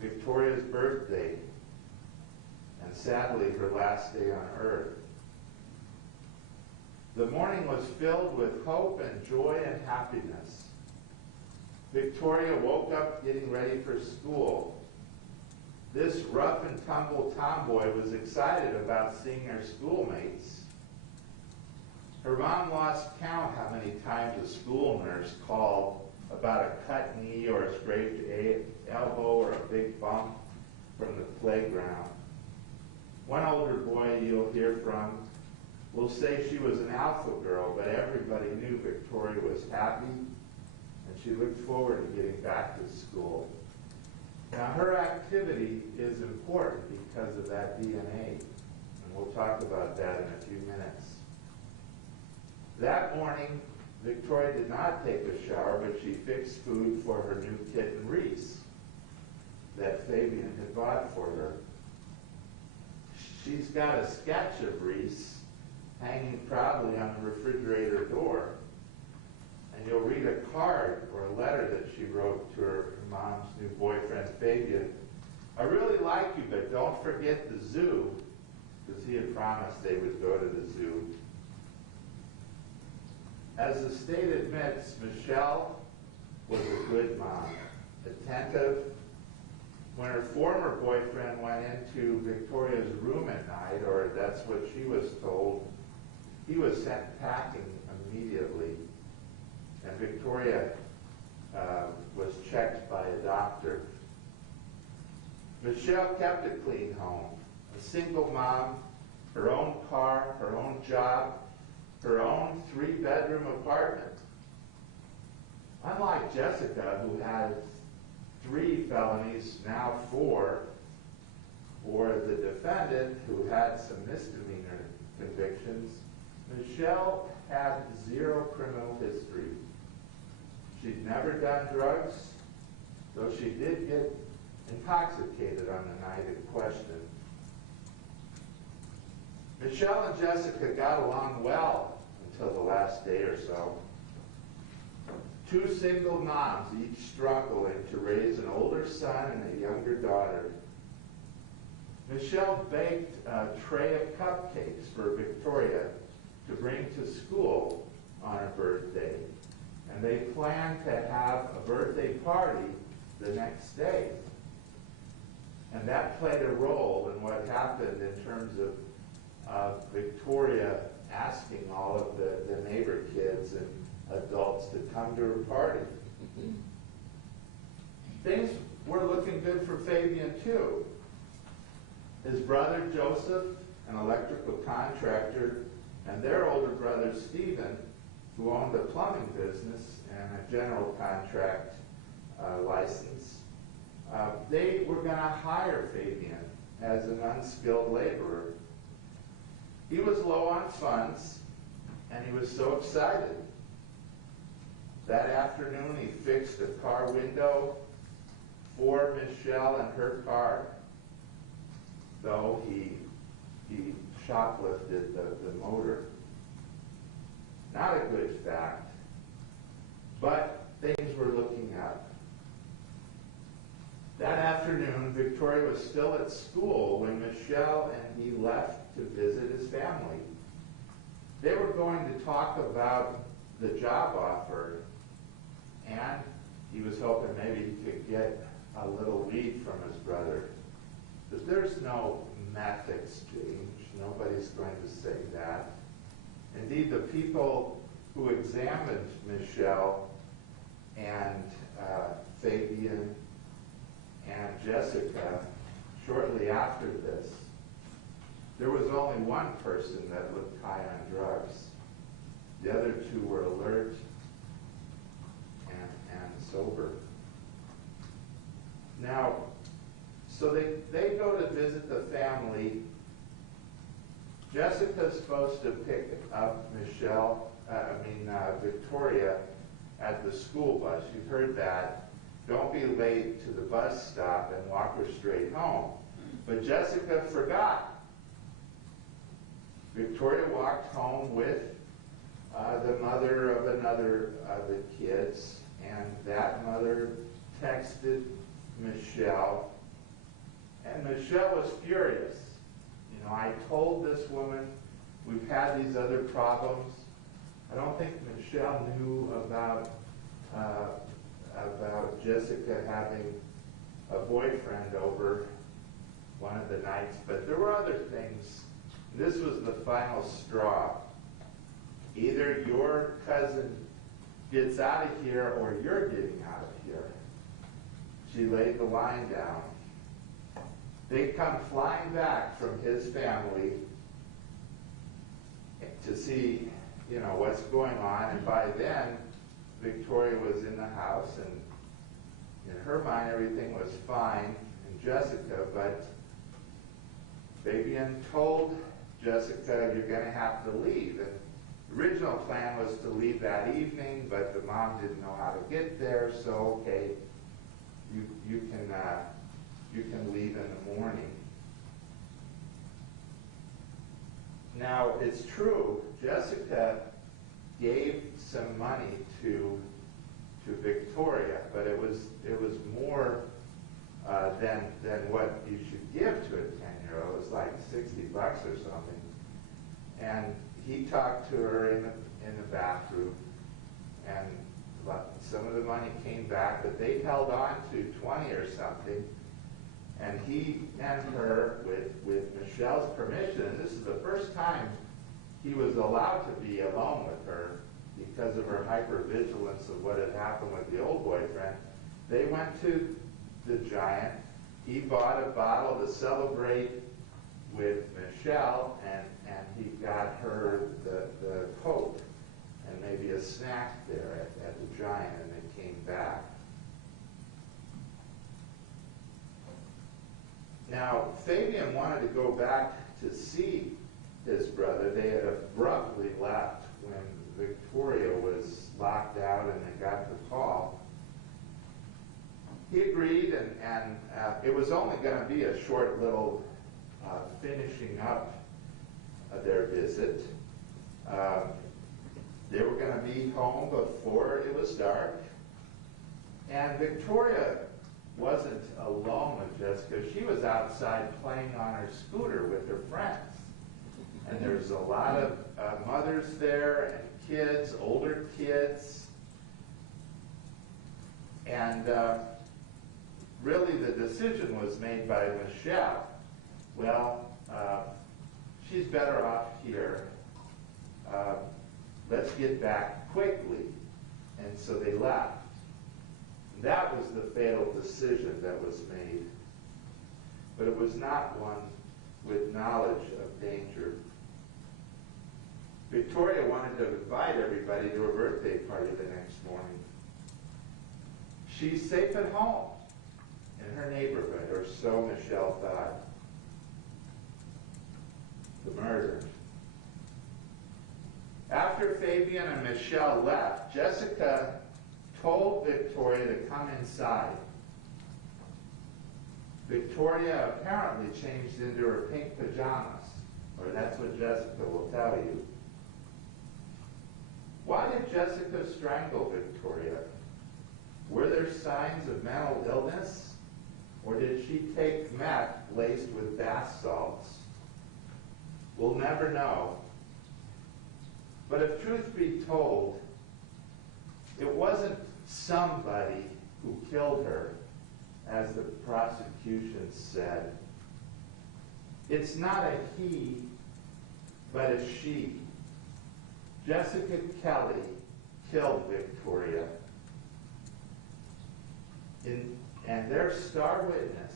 Victoria's birthday, and sadly her last day on earth. The morning was filled with hope and joy and happiness. Victoria woke up getting ready for school. This rough and tumble tomboy was excited about seeing her schoolmates. Her mom lost count how many times a school nurse called about a cut knee or a scraped elbow or a big bump from the playground. One older boy you'll hear from will say she was an alpha girl, but everybody knew Victoria was happy and she looked forward to getting back to school. Now her activity is important because of that DNA, and we'll talk about that in a few minutes. That morning, Victoria did not take a shower, but she fixed food for her new kitten, Reese, that Fabian had bought for her. She's got a sketch of Reese hanging proudly on the refrigerator door. And you'll read a card or a letter that she wrote to her mom's new boyfriend, Fabian. I really like you, but don't forget the zoo, because he had promised they would go to the zoo. As the state admits, Michelle was a good mom, attentive. When her former boyfriend went into Victoria's room at night, or that's what she was told, he was sent packing immediately. And Victoria was checked by a doctor. Michelle kept a clean home, a single mom, her own car, her own job, her own 3-bedroom apartment. Unlike Jessica, who had 3 felonies, now 4, or the defendant, who had some misdemeanor convictions, Michelle had zero criminal history. She'd never done drugs, though she did get intoxicated on the night in question. Michelle and Jessica got along well until the last day or so. Two single moms, each struggling to raise an older son and a younger daughter. Michelle baked a tray of cupcakes for Victoria to bring to school on her birthday, and they planned to have a birthday party the next day. And that played a role in what happened in terms of Victoria asking all of the neighbor kids and adults to come to her party. Things were looking good for Fabian too. His brother Joseph, an electrical contractor, and their older brother Stephen, who owned a plumbing business and a general contract license, they were going to hire Fabian as an unskilled laborer. He was low on funds, and he was so excited. That afternoon, he fixed a car window for Michelle and her car, though he shoplifted the motor. Not a good fact, but things were looking up. That afternoon, Victoria was still at school when Michelle and he left to visit his family. They were going to talk about the job offer, and he was hoping maybe he could get a little weed from his brother. But there's no meth exchange. Nobody's going to say that. Indeed, the people who examined Michelle and Fabian and Jessica shortly after this, there was only one person that looked high on drugs. The other two were alert and sober. Now, so they go to visit the family. Jessica's supposed to pick up Victoria at the school bus. You've heard that. Don't be late to the bus stop and walk her straight home. But Jessica forgot. Victoria walked home with the mother of another of the kids, and that mother texted Michelle, and Michelle was furious. You know, I told this woman we've had these other problems. I don't think Michelle knew about Jessica having a boyfriend over one of the nights, but there were other things. This was the final straw. Either your cousin gets out of here or you're getting out of here. She laid the line down. They come flying back from his family to see, what's going on. And by then, Victoria was in the house, and in her mind, everything was fine. And Jessica, but Fabian told Jessica, you're going to have to leave. And the original plan was to leave that evening, but the mom didn't know how to get there, so okay, you can leave in the morning. Now, it's true, Jessica gave some money to Victoria, but it was more than what you should give to a 10-year-old. It was like $60 or something. And he talked to her in the bathroom, and some of the money came back, but they held on to 20 or something. And he and her, with Michelle's permission, and this is the first time he was allowed to be alone with her because of her hypervigilance of what had happened with the old boyfriend, they went to the Giant. He bought a bottle to celebrate with Michelle, and he got her the Coke and maybe a snack there at the Giant, and they came back. Now, Fabian wanted to go back to see his brother. They had abruptly left when Victoria was locked out and they got the call, he agreed, and it was only going to be a short little finishing up of their visit. They were going to be home before it was dark. And Victoria wasn't alone with Jessica. She was outside playing on her scooter with her friends. And there's a lot of mothers there and kids, older kids. And really the decision was made by Michelle. Well, she's better off here. Let's get back quickly. And so they left. That was the fatal decision that was made. But it was not one with knowledge of danger. Victoria wanted to invite everybody to her birthday party the next morning. She's safe at home in her neighborhood, or so Michelle thought. The murder. After Fabian and Michelle left, Jessica told Victoria to come inside. Victoria apparently changed into her pink pajamas, or that's what Jessica will tell you. Why did Jessica strangle Victoria? Were there signs of mental illness? Or did she take meth laced with bath salts? We'll never know. But if truth be told, it wasn't somebody who killed her, as the prosecution said. It's not a he, but a she. Jessica Kelly killed Victoria. And their star witness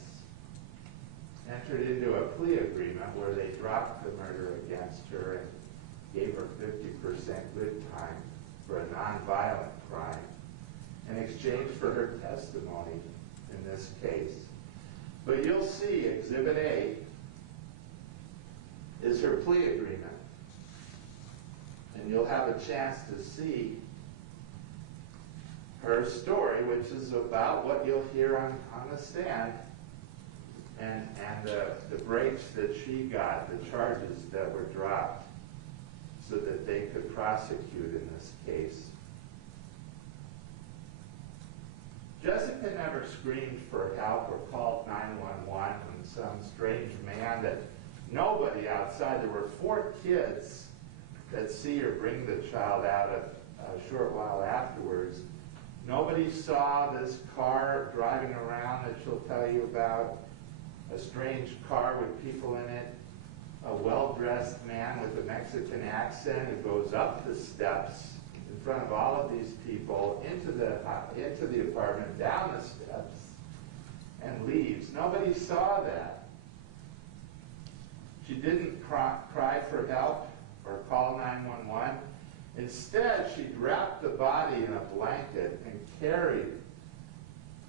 entered into a plea agreement where they dropped the murder against her and gave her 50% good time for a nonviolent crime in exchange for her testimony in this case. But you'll see Exhibit A is her plea agreement. And you'll have a chance to see her story, which is about what you'll hear on the stand and the breaks that she got, the charges that were dropped so that they could prosecute in this case. Jessica never screamed for help or called 911 when some strange man that nobody outside, there were 4 kids that see her bring the child out a short while afterwards. Nobody saw this car driving around that she'll tell you about, a strange car with people in it, a well-dressed man with a Mexican accent who goes up the steps in front of all of these people into the apartment, down the steps, and leaves. Nobody saw that. She didn't cry for help or call 911. Instead, she wrapped the body in a blanket and carried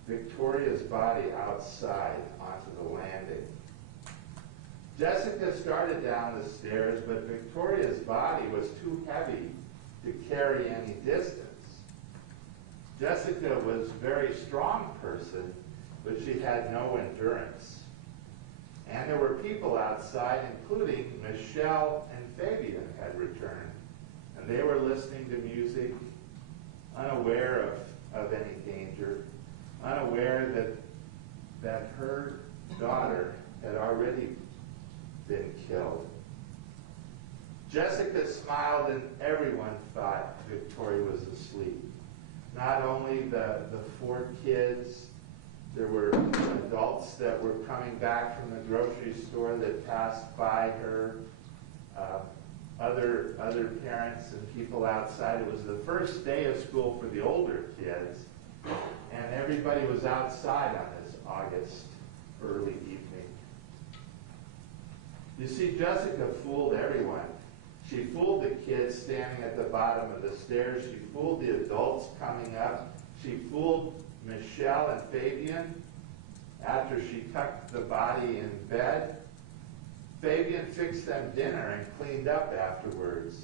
Victoria's body outside onto the landing. Jessica started down the stairs, but Victoria's body was too heavy to carry any distance. Jessica was a very strong person, but she had no endurance. And there were people outside, including Michelle and Fabian had returned. And they were listening to music, unaware of any danger, unaware that her daughter had already been killed. Jessica smiled and everyone thought Victoria was asleep. Not only the 4 kids, there were adults that were coming back from the grocery store that passed by her, other parents and people outside. It was the first day of school for the older kids, and everybody was outside on this August early evening. You see, Jessica fooled everyone. She fooled the kids standing at the bottom of the stairs. She fooled the adults coming up. She fooled Michelle and Fabian after she tucked the body in bed. Fabian fixed them dinner and cleaned up afterwards.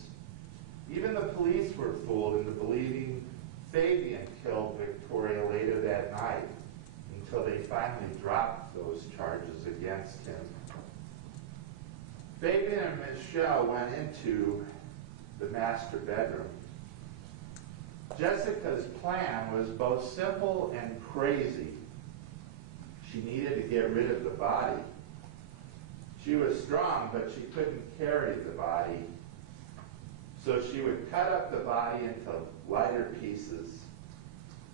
Even the police were fooled into believing Fabian killed Victoria later that night until they finally dropped those charges against him. Fabian and Michelle went into the master bedroom. Jessica's plan was both simple and crazy. She needed to get rid of the body. She was strong, but she couldn't carry the body. So she would cut up the body into lighter pieces.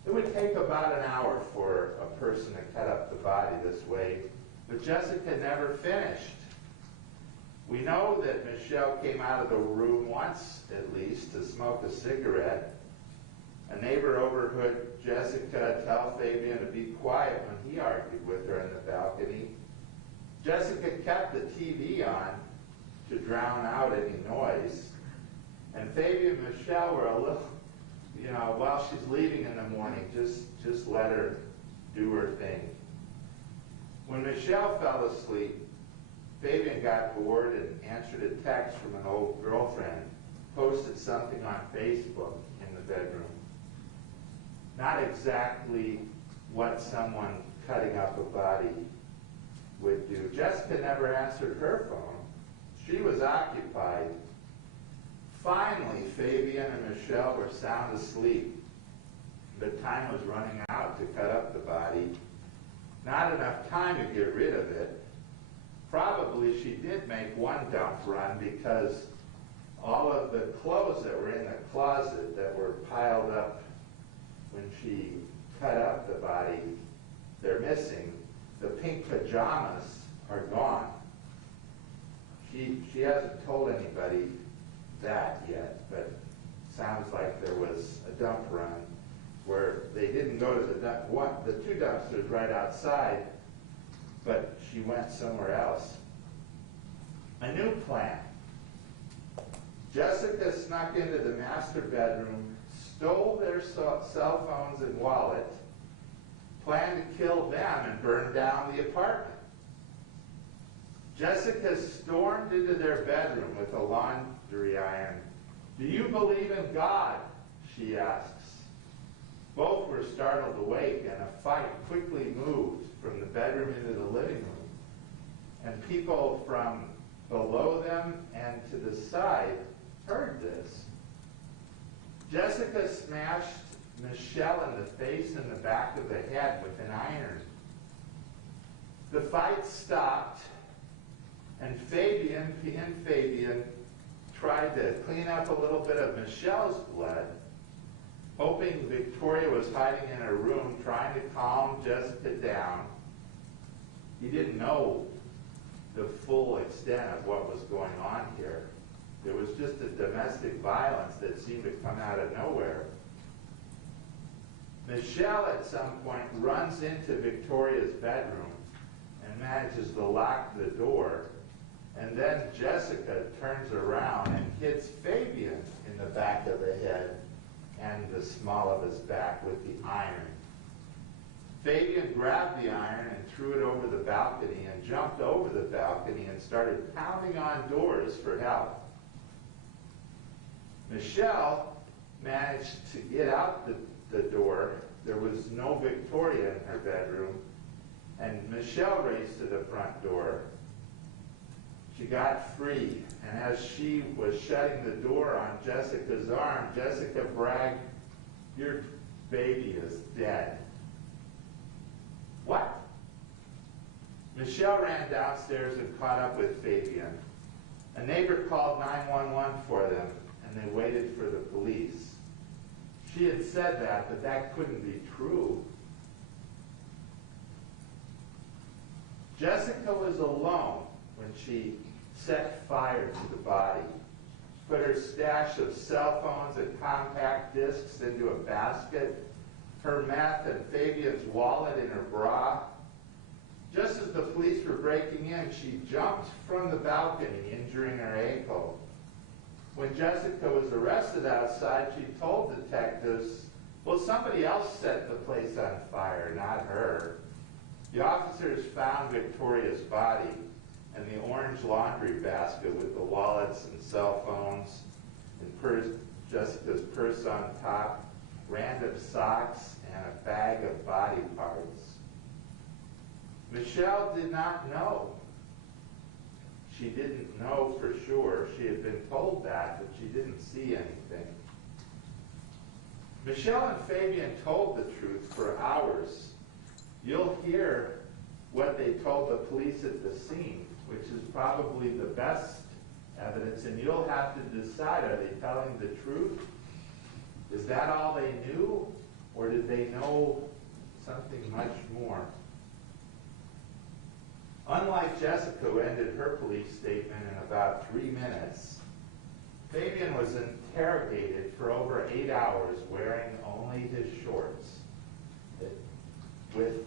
It would take about an hour for a person to cut up the body this way, but Jessica never finished. We know that Michelle came out of the room once, at least, to smoke a cigarette. A neighbor overheard Jessica tell Fabian to be quiet when he argued with her in the balcony. Jessica kept the TV on to drown out any noise. And Fabian and Michelle were a little, while she's leaving in the morning, just let her do her thing. When Michelle fell asleep, Fabian got bored and answered a text from an old girlfriend, posted something on Facebook in the bedroom. Not exactly what someone cutting up a body would do. Jessica never answered her phone. She was occupied. Finally, Fabian and Michelle were sound asleep, but time was running out to cut up the body. Not enough time to get rid of it. Probably she did make one dump run because all of the clothes that were in the closet that were piled up when she cut up the body, they're missing. The pink pajamas are gone. She hasn't told anybody that yet, but sounds like there was a dump run where they didn't go to the two dumpsters right outside, but she went somewhere else. A new plan. Jessica snuck into the master bedroom, stole their cell phones and wallet, planned to kill them and burn down the apartment. Jessica stormed into their bedroom with a laundry iron. "Do you believe in God?" she asks. Both were startled awake, and a fight quickly moved from the bedroom into the living room. And people from below them and to the side heard this. Jessica smashed Michelle in the face and the back of the head with an iron. The fight stopped, and Fabian tried to clean up a little bit of Michelle's blood, hoping Victoria was hiding in her room, trying to calm Jessica down. He didn't know the full extent of what was going on here. There was just a domestic violence that seemed to come out of nowhere. Michelle, at some point, runs into Victoria's bedroom and manages to lock the door. And then Jessica turns around and hits Fabian in the back of the head and the small of his back with the iron. Fabian grabbed the iron and threw it over the balcony and jumped over the balcony and started pounding on doors for help. Michelle managed to get out the door. There was no Victoria in her bedroom, and Michelle raced to the front door. She got free, and as she was shutting the door on Jessica's arm, Jessica bragged, "Your baby is dead." "What?" Michelle ran downstairs and caught up with Fabian. A neighbor called 911 for them, and they waited for the police. She had said that, but that couldn't be true. Jessica was alone when she set fire to the body, put her stash of cell phones and compact discs into a basket, her meth and Fabian's wallet in her bra. Just as the police were breaking in, she jumped from the balcony, injuring her ankle. When Jessica was arrested outside, she told detectives, "Well, somebody else set the place on fire, not her." The officers found Victoria's body and the orange laundry basket with the wallets and cell phones and Jessica's purse on top, random socks, and a bag of body parts. Michelle did not know. She didn't know for sure. She had been told that, but she didn't see anything. Michelle and Fabian told the truth for hours. You'll hear what they told the police at the scene, which is probably the best evidence, and you'll have to decide, are they telling the truth? Is that all they knew, or did they know something much more? Unlike Jessica, who ended her police statement in about 3 minutes, Fabian was interrogated for over 8 hours wearing only his shorts with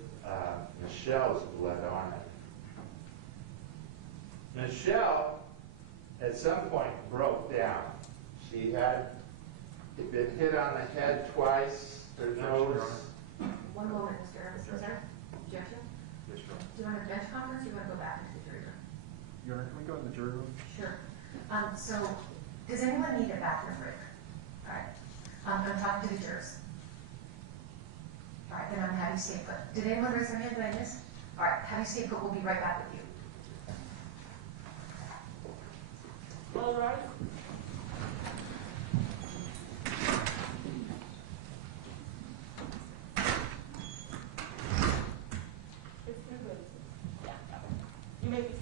Michelle's blood on it. Michelle, at some point, broke down. She had been hit on the head twice, her nose. One moment, Mr. Evans. Is there objection? Yes, Your Honor. Do you want a bench conference or do you want to go back into the jury room? Your Honor, can we go in the jury room? Sure. So, does anyone need a bathroom break? All right. I'm talking to the jurors. All right, then I'm happy to stay put. Did anyone raise their hand? Did I miss? All right, happy to stay put. We'll be right back with you. All right. You may be seated.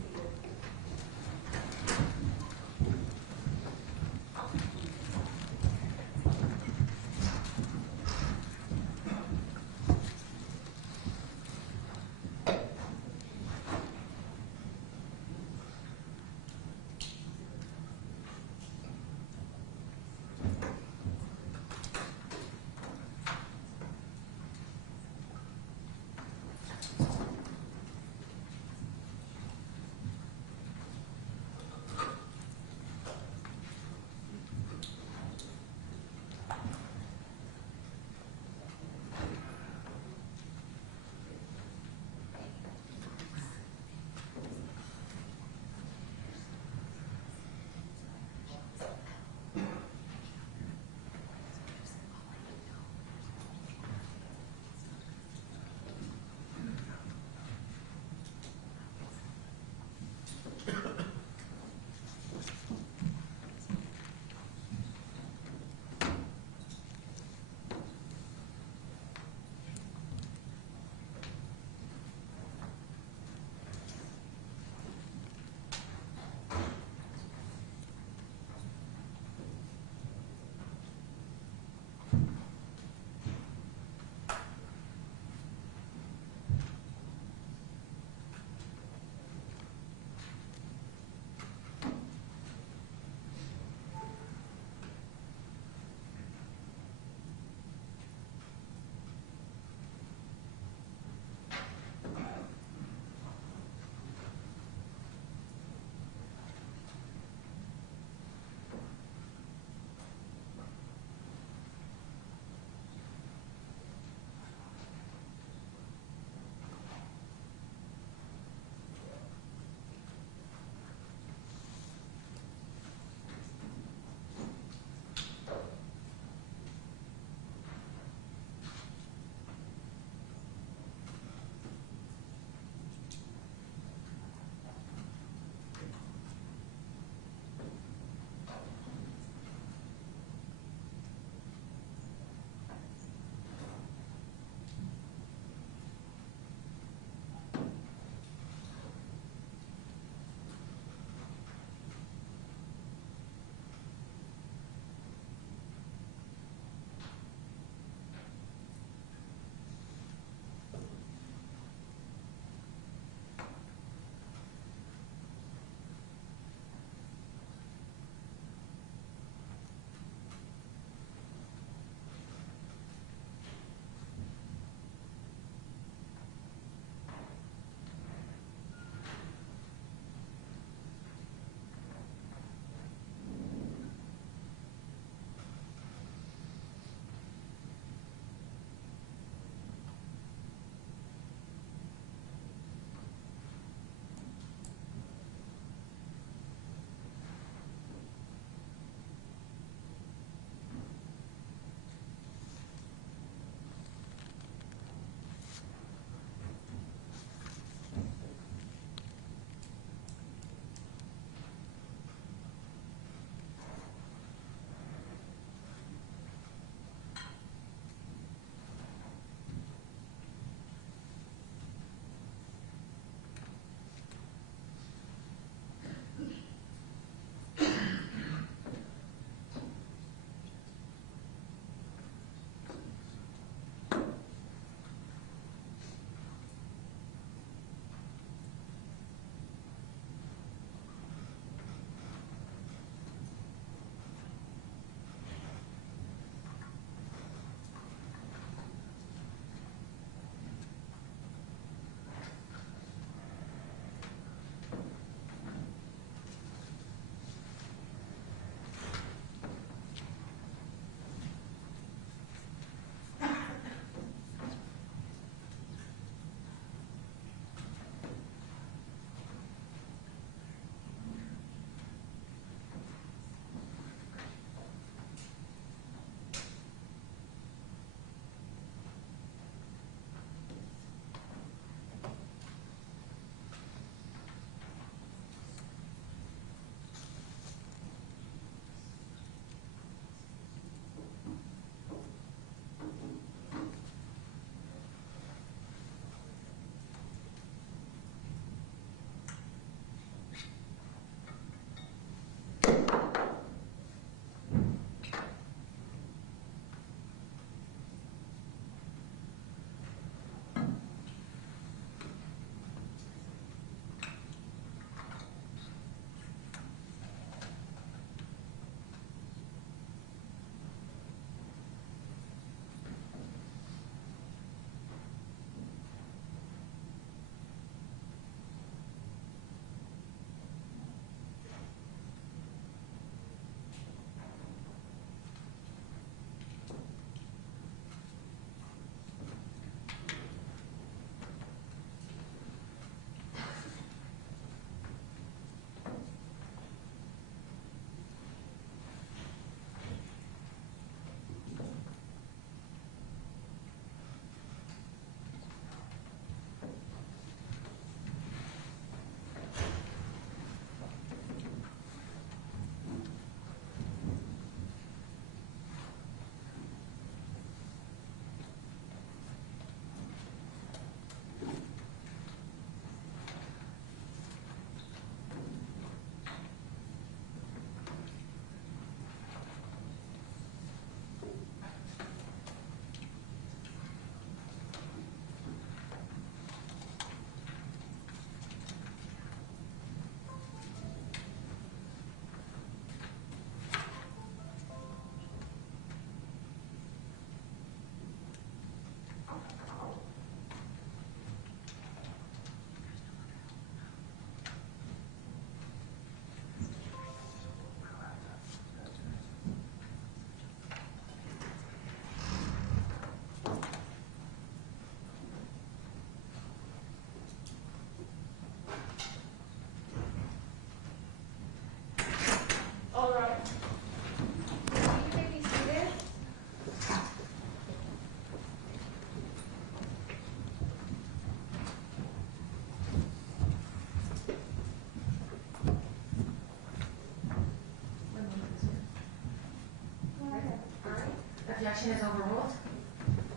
objection is overruled.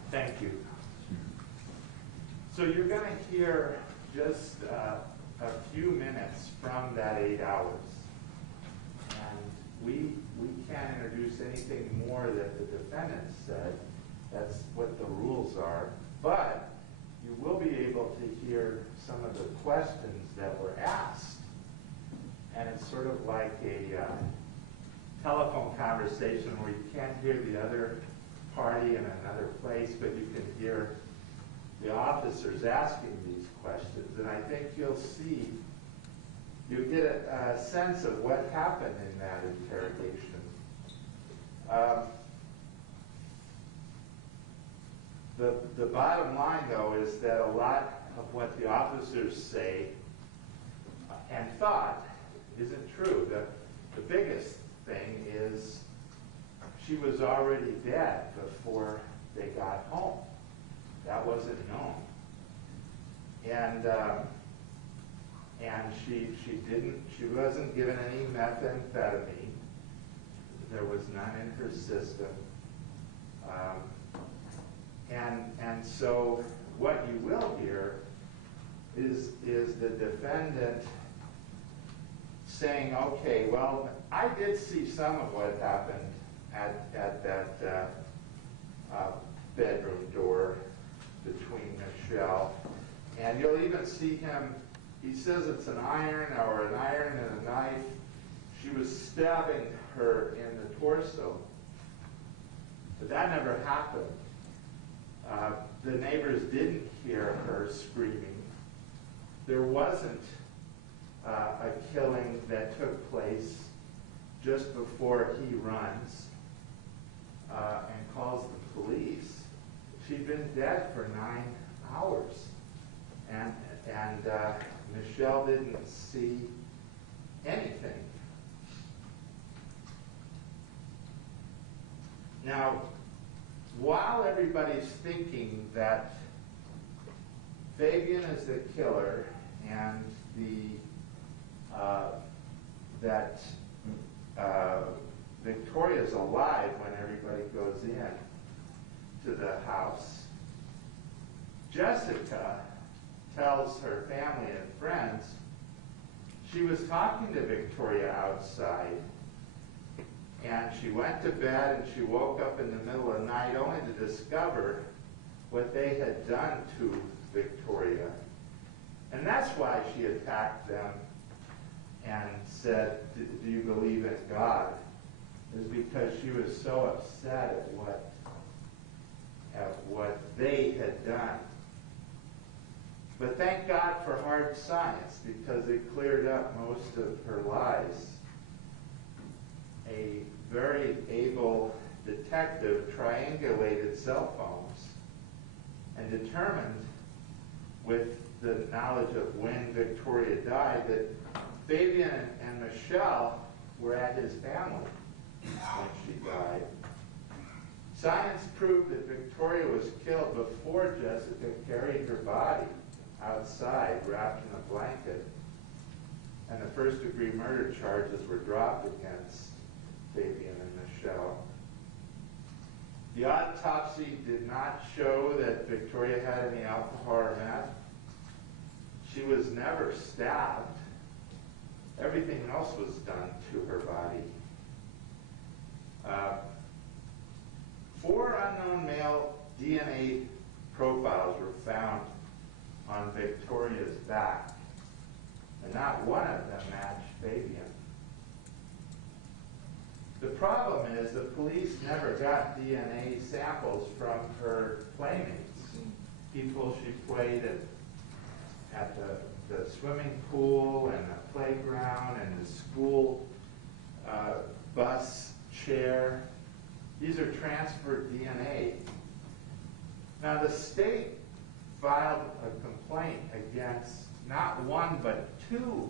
Thank you. So you're going to hear just a few minutes from that 8 hours. And we can't introduce anything more that the defendant said. That's what the rules are. But you will be able to hear some of the questions that were asked. And it's sort of like a telephone conversation where you can't hear the other party in another place, but you can hear the officers asking these questions. And I think you'll get a sense of what happened in that interrogation. The bottom line, though, is that a lot of what the officers say and thought isn't true. The biggest thing is she was already dead before they got home. That wasn't known. And she wasn't given any methamphetamine. There was none in her system. And so what you will hear is the defendant saying, okay, well, I did see some of what happened at that bedroom door between Michelle. And you'll even see him, he says it's an iron or an iron and a knife. She was stabbing her in the torso. But that never happened. The neighbors didn't hear her screaming. There wasn't a killing that took place just before he runs and calls the police. She'd been dead for 9 hours. And Michelle didn't see anything. Now, while everybody's thinking that Fabian is the killer and that Victoria's alive when everybody goes in to the house, Jessica tells her family and friends she was talking to Victoria outside, and she went to bed and she woke up in the middle of the night only to discover what they had done to Victoria. And that's why she attacked them and said, do you believe in God? Is because she was so upset at what they had done. But thank God for hard science, because it cleared up most of her lies. A very able detective triangulated cell phones and determined, with the knowledge of when Victoria died, that Fabian and Michelle were at his family when she died. Science proved that Victoria was killed before Jessica carried her body outside wrapped in a blanket, and the first-degree murder charges were dropped against Fabian and Michelle. The autopsy did not show that Victoria had any alcohol or meth. She was never stabbed. Everything else was done to her body. 4 unknown male DNA profiles were found on Victoria's back, and not one of them matched Fabian. The problem is the police never got DNA samples from her playmates, people she played at the swimming pool and the playground and the school bus chair. These are transferred DNA. Now, the state filed a complaint against not one but 2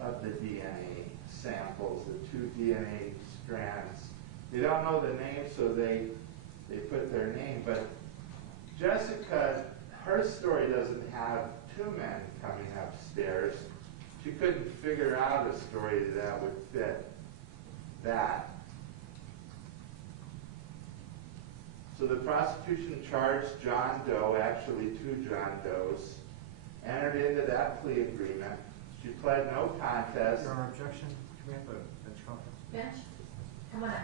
of the DNA samples, the 2 DNA strands. They don't know the name, so they put their name. But Jessica, her story doesn't have 2 men coming upstairs. She couldn't figure out a story that would fit that. So the prosecution charged John Doe, actually 2 John Does, entered into that plea agreement. She pled no contest. Your objection, can we have a bench conference? Bench, come on up.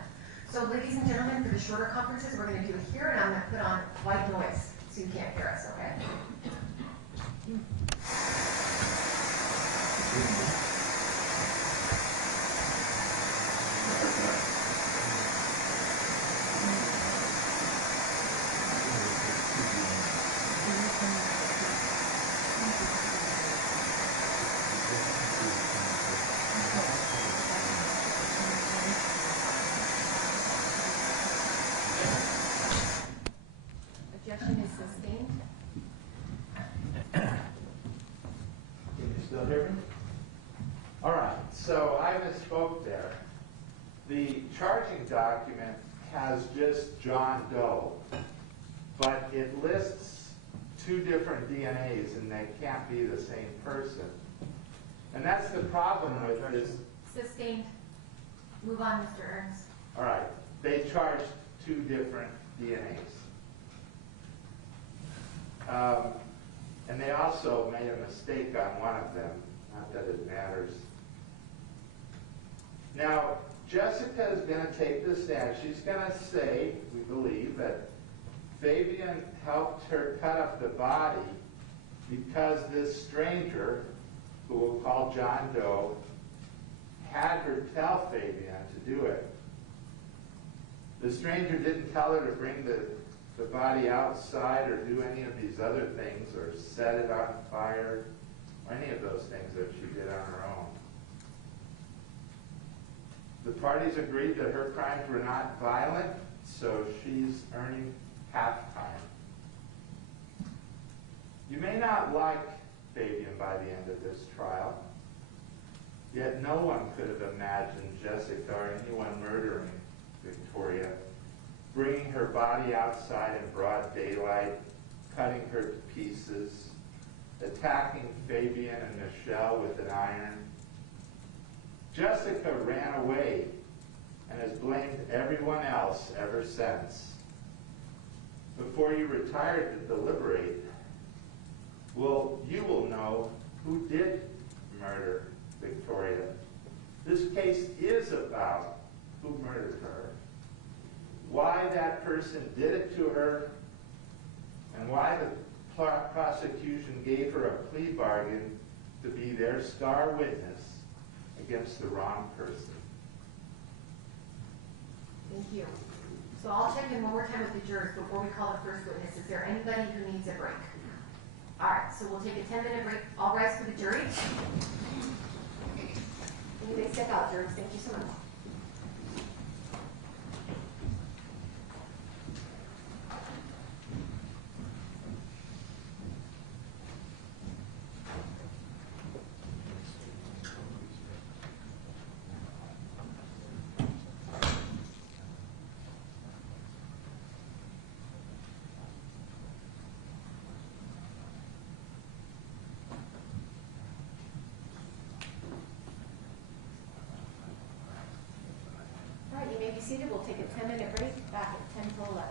So ladies and gentlemen, for the shorter conferences, we're going to do it here, and I'm going to put on white noise so you can't hear us, okay? Objection is sustained. Can you still hear me? All right, so I misspoke there. The charging document has just John Doe, but it lists 2 different DNAs, and they can't be the same person. And that's the problem with this. Sustained. Move on, Mr. Ernst. All right, they charged 2 different DNAs. And they also made a mistake on one of them, not that it matters. Now, Jessica is going to take the stand. She's going to say, we believe, that Fabian helped her cut up the body because this stranger, who we'll call John Doe, had her tell Fabian to do it. The stranger didn't tell her to bring the body outside or do any of these other things or set it on fire or any of those things that she did on her own. The parties agreed that her crimes were not violent, so she's earning half time. You may not like Fabian by the end of this trial, yet no one could have imagined Jessica or anyone murdering Victoria, bringing her body outside in broad daylight, cutting her to pieces, attacking Fabian and Michelle with an iron. Jessica ran away and has blamed everyone else ever since. Before you retire to deliberate, you will know who did murder Victoria. This case is about who murdered her, why that person did it to her, and why the prosecution gave her a plea bargain to be their star witness against the wrong person. Thank you. So I'll check in one more time with the jurors before we call the first witness. Is there anybody who needs a break? All right, so we'll take a 10-minute break. All rise for the jury. And you may step out, jurors. Thank you so much. You may be seated. We'll take a 10-minute break back at 10 to 11.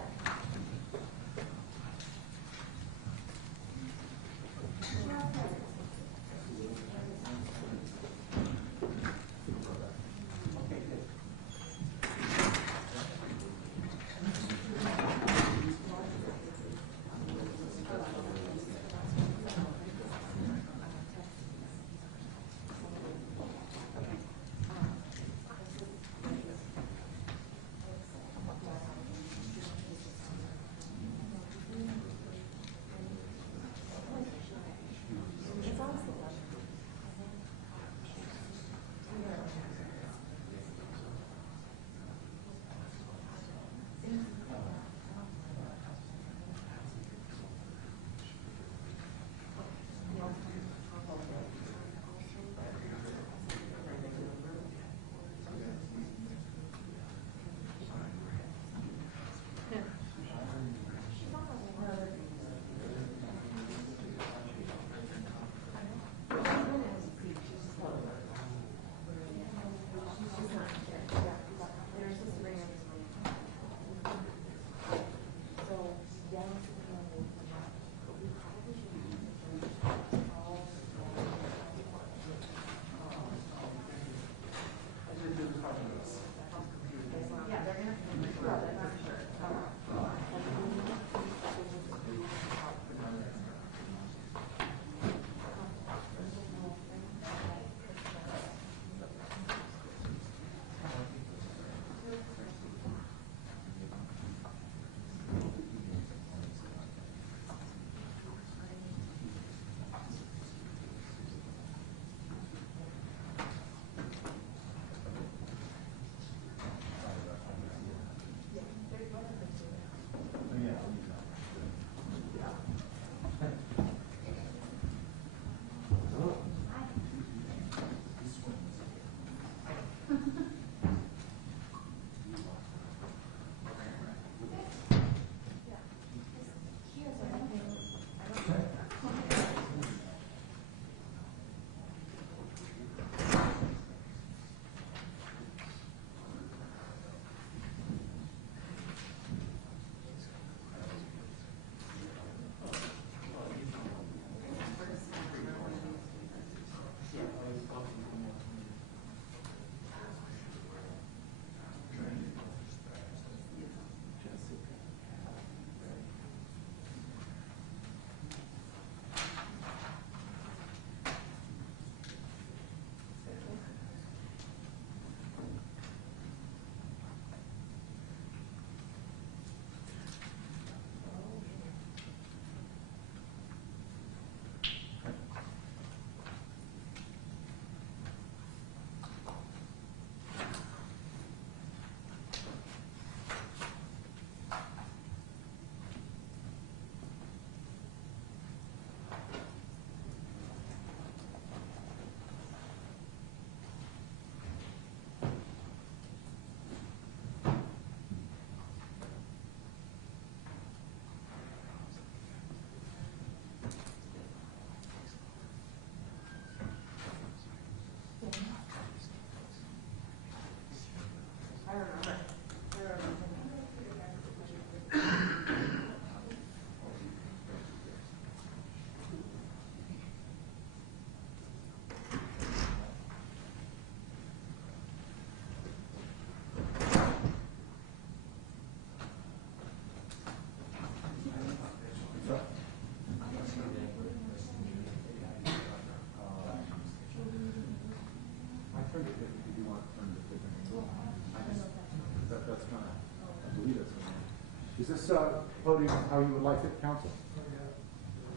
Is this voting how you would like it, council?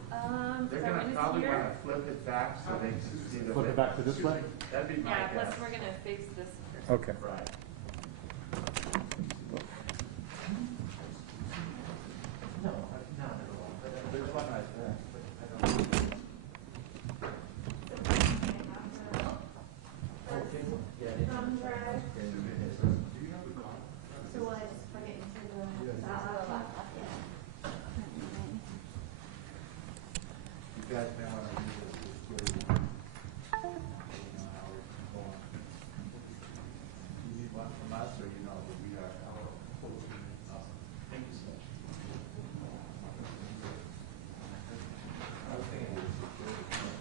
They're gonna probably wanna flip it back so they can see the. Flip it back to this way? That'd be my Yeah, guess. plus we're gonna face this. Okay. Right. No, not at all. There's one right there. You guys may wanna use this as security. You know how it's going. You need one from us, or you know that we are. Awesome. Thank you so much. I was thinking it was security.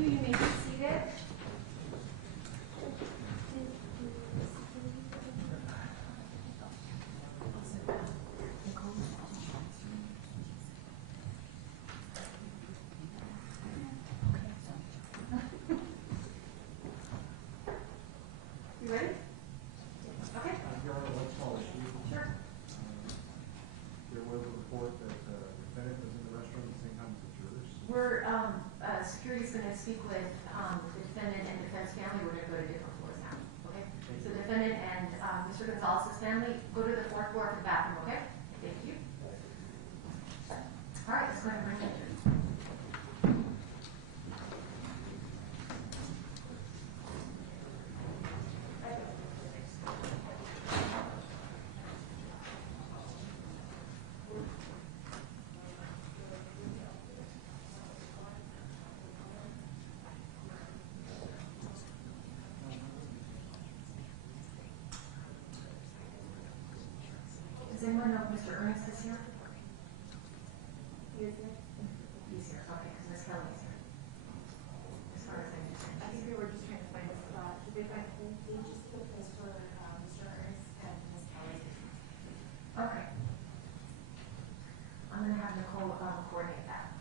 you. You may be seated. You ready? Okay. Your Honor, one small issue. Sure. There was a report that the defendant was in the restroom at the same time as the jurors. We're, security's gonna speak with, the defendant and defense family. We're gonna go to different floors now, okay? So defendant and, Mr. Gonzales' family, go to the fourth floor for the bathroom, okay? Thank you. All right, let's go ahead and bring it in. Does anyone know if Mr. Ernest is here? He is here? He's here, okay, because Ms. Kelly is here. As far as I understand. I think we were just trying to find a spot. Did they find, they just put this for Mr. Ernest and Ms. Kelly. Okay. I'm gonna have Nicole, coordinate that.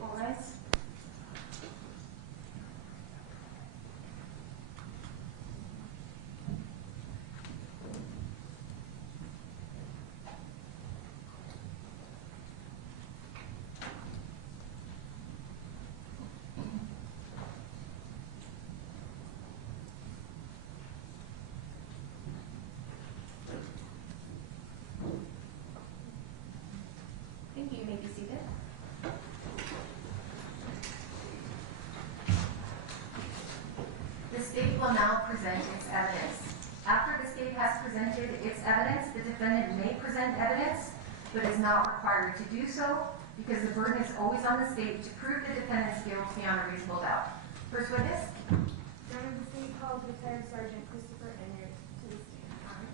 All rise. Thank you. You may be seated. The state will now present its evidence. After the state has presented its evidence, the defendant may present evidence, but is not required to do so because the burden is always on the state to prove the defendant's guilt beyond a reasonable doubt. First witness. Your Honor, the state called retired Sergeant Christopher Enyart to the stand. Honor.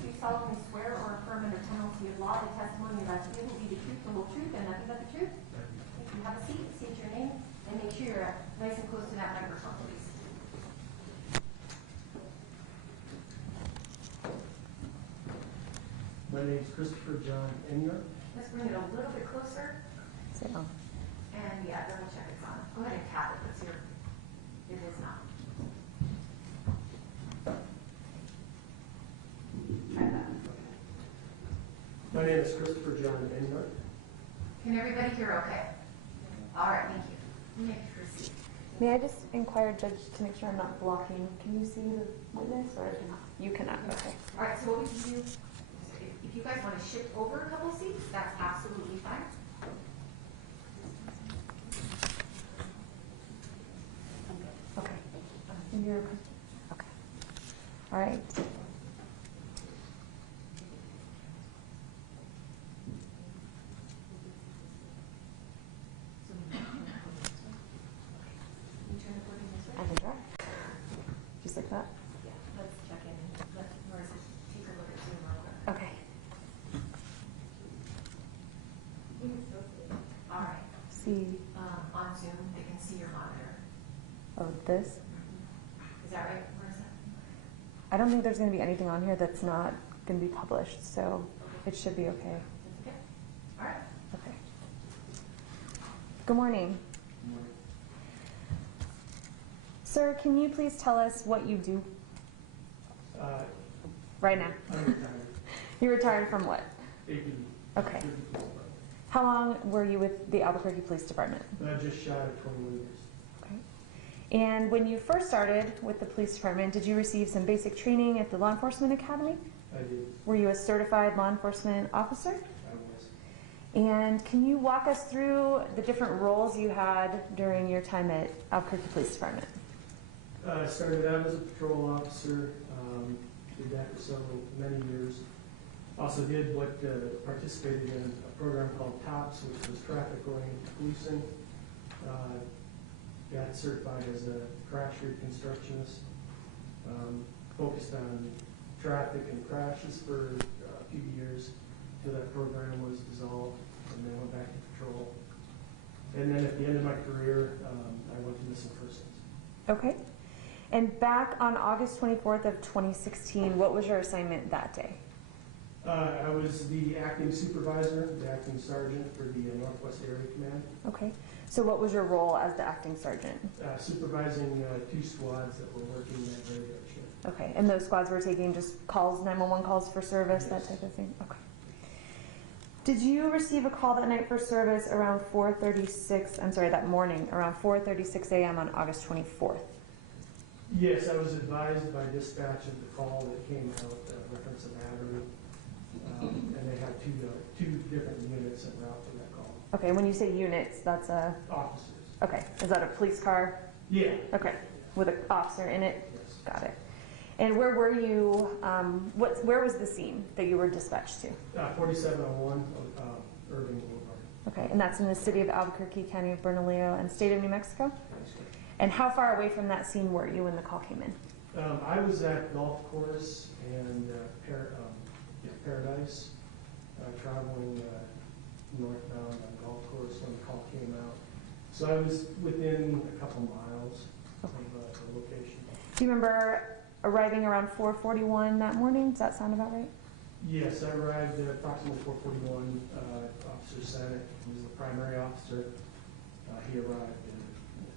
Do you solemnly swear or affirm under penalty of law the testimony you're about to give will be the truth, the whole truth, and nothing but the truth? If you have a seat, state your name, and make sure you're nice and close to that microphone, please. My name is Christopher John Enyart. Let's bring it a little bit closer. Sit down. And yeah, double check it's on. Go ahead and tap it. Let's hear. It is not. Try that. My name is Christopher John Enyart. Can everybody hear okay? All right, thank you. You may proceed. May I just inquire, Judge, to make sure I'm not blocking? Can you see the witness, or you cannot? Okay. All right, so what we can do, if you guys want to shift over a couple seats, that's absolutely fine. Okay. And you're okay. All right. You turn the podium this way? I can try. Just like that. Yeah, let's check in. Let Marissa take a look at Zoom real quick. Okay. All right. See. On Zoom, they can see your monitor. Oh, this. Is that right, Marissa? I don't think there's going to be anything on here that's not going to be published, so it should be okay. That's okay. All right. Okay. Good morning. Sir, can you please tell us what you do right now? I'm retired. You're retired from what? APD. Okay. How long were you with the Albuquerque Police Department? Just shy of 21 years. Okay. And when you first started with the police department, did you receive some basic training at the Law Enforcement Academy? I did. Were you a certified law enforcement officer? I was. And can you walk us through the different roles you had during your time at Albuquerque Police Department? I started out as a patrol officer, did that for many years. Also did participated in a program called TOPS, which was traffic-oriented policing. Got certified as a crash reconstructionist. Focused on traffic and crashes for a few years until that program was dissolved, and then went back to patrol. And then at the end of my career, I went to missing persons. Okay. And back on August 24th of 2016, what was your assignment that day? I was the acting supervisor, the acting sergeant for the Northwest Area Command. Okay. So what was your role as the acting sergeant? Supervising 2 squads that were working that very day shift. Okay. And those squads were taking just calls, 911 calls for service, Yes. that type of thing? Okay. Did you receive a call that night for service around that morning, around 4:36 a.m. on August 24th? Yes, I was advised by dispatch of the call that came out, reference a battery, and they had two different units en route for that call. Okay, when you say units, that's a... Officers. Okay, is that a police car? Yeah. Okay, with an officer in it? Yes. Got it. And where were you, where was the scene that you were dispatched to? 4701 Irving Boulevard. Okay, and that's in the city of Albuquerque, county of Bernalillo, and state of New Mexico? And how far away from that scene were you when the call came in? I was at Golf Course and Paradise, traveling northbound on Golf Course when the call came out. So I was within a couple miles of the location. Do you remember arriving around 4:41 that morning? Does that sound about right? Yes, I arrived at approximately 4:41. Officer Senate was the primary officer. He arrived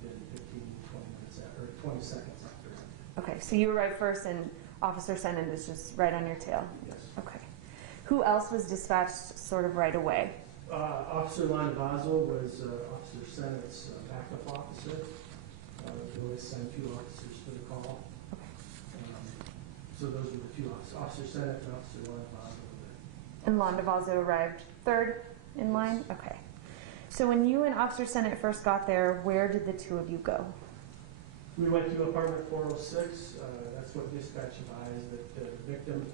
within 15, 20 minutes or 20 seconds after. Okay, so you arrived first and Officer Senate is just right on your tail? Yes. Okay. Who else was dispatched sort of right away? Officer Landavazo was Officer Senate's backup officer. They always send 2 officers for the call. So those were the 2 officers, Officer Senate and Officer Landavazo. And Landavazo arrived third in line? Okay. So when you and Officer Senate first got there, where did the 2 of you go? We went to apartment 406. That's what dispatch advised, that the victim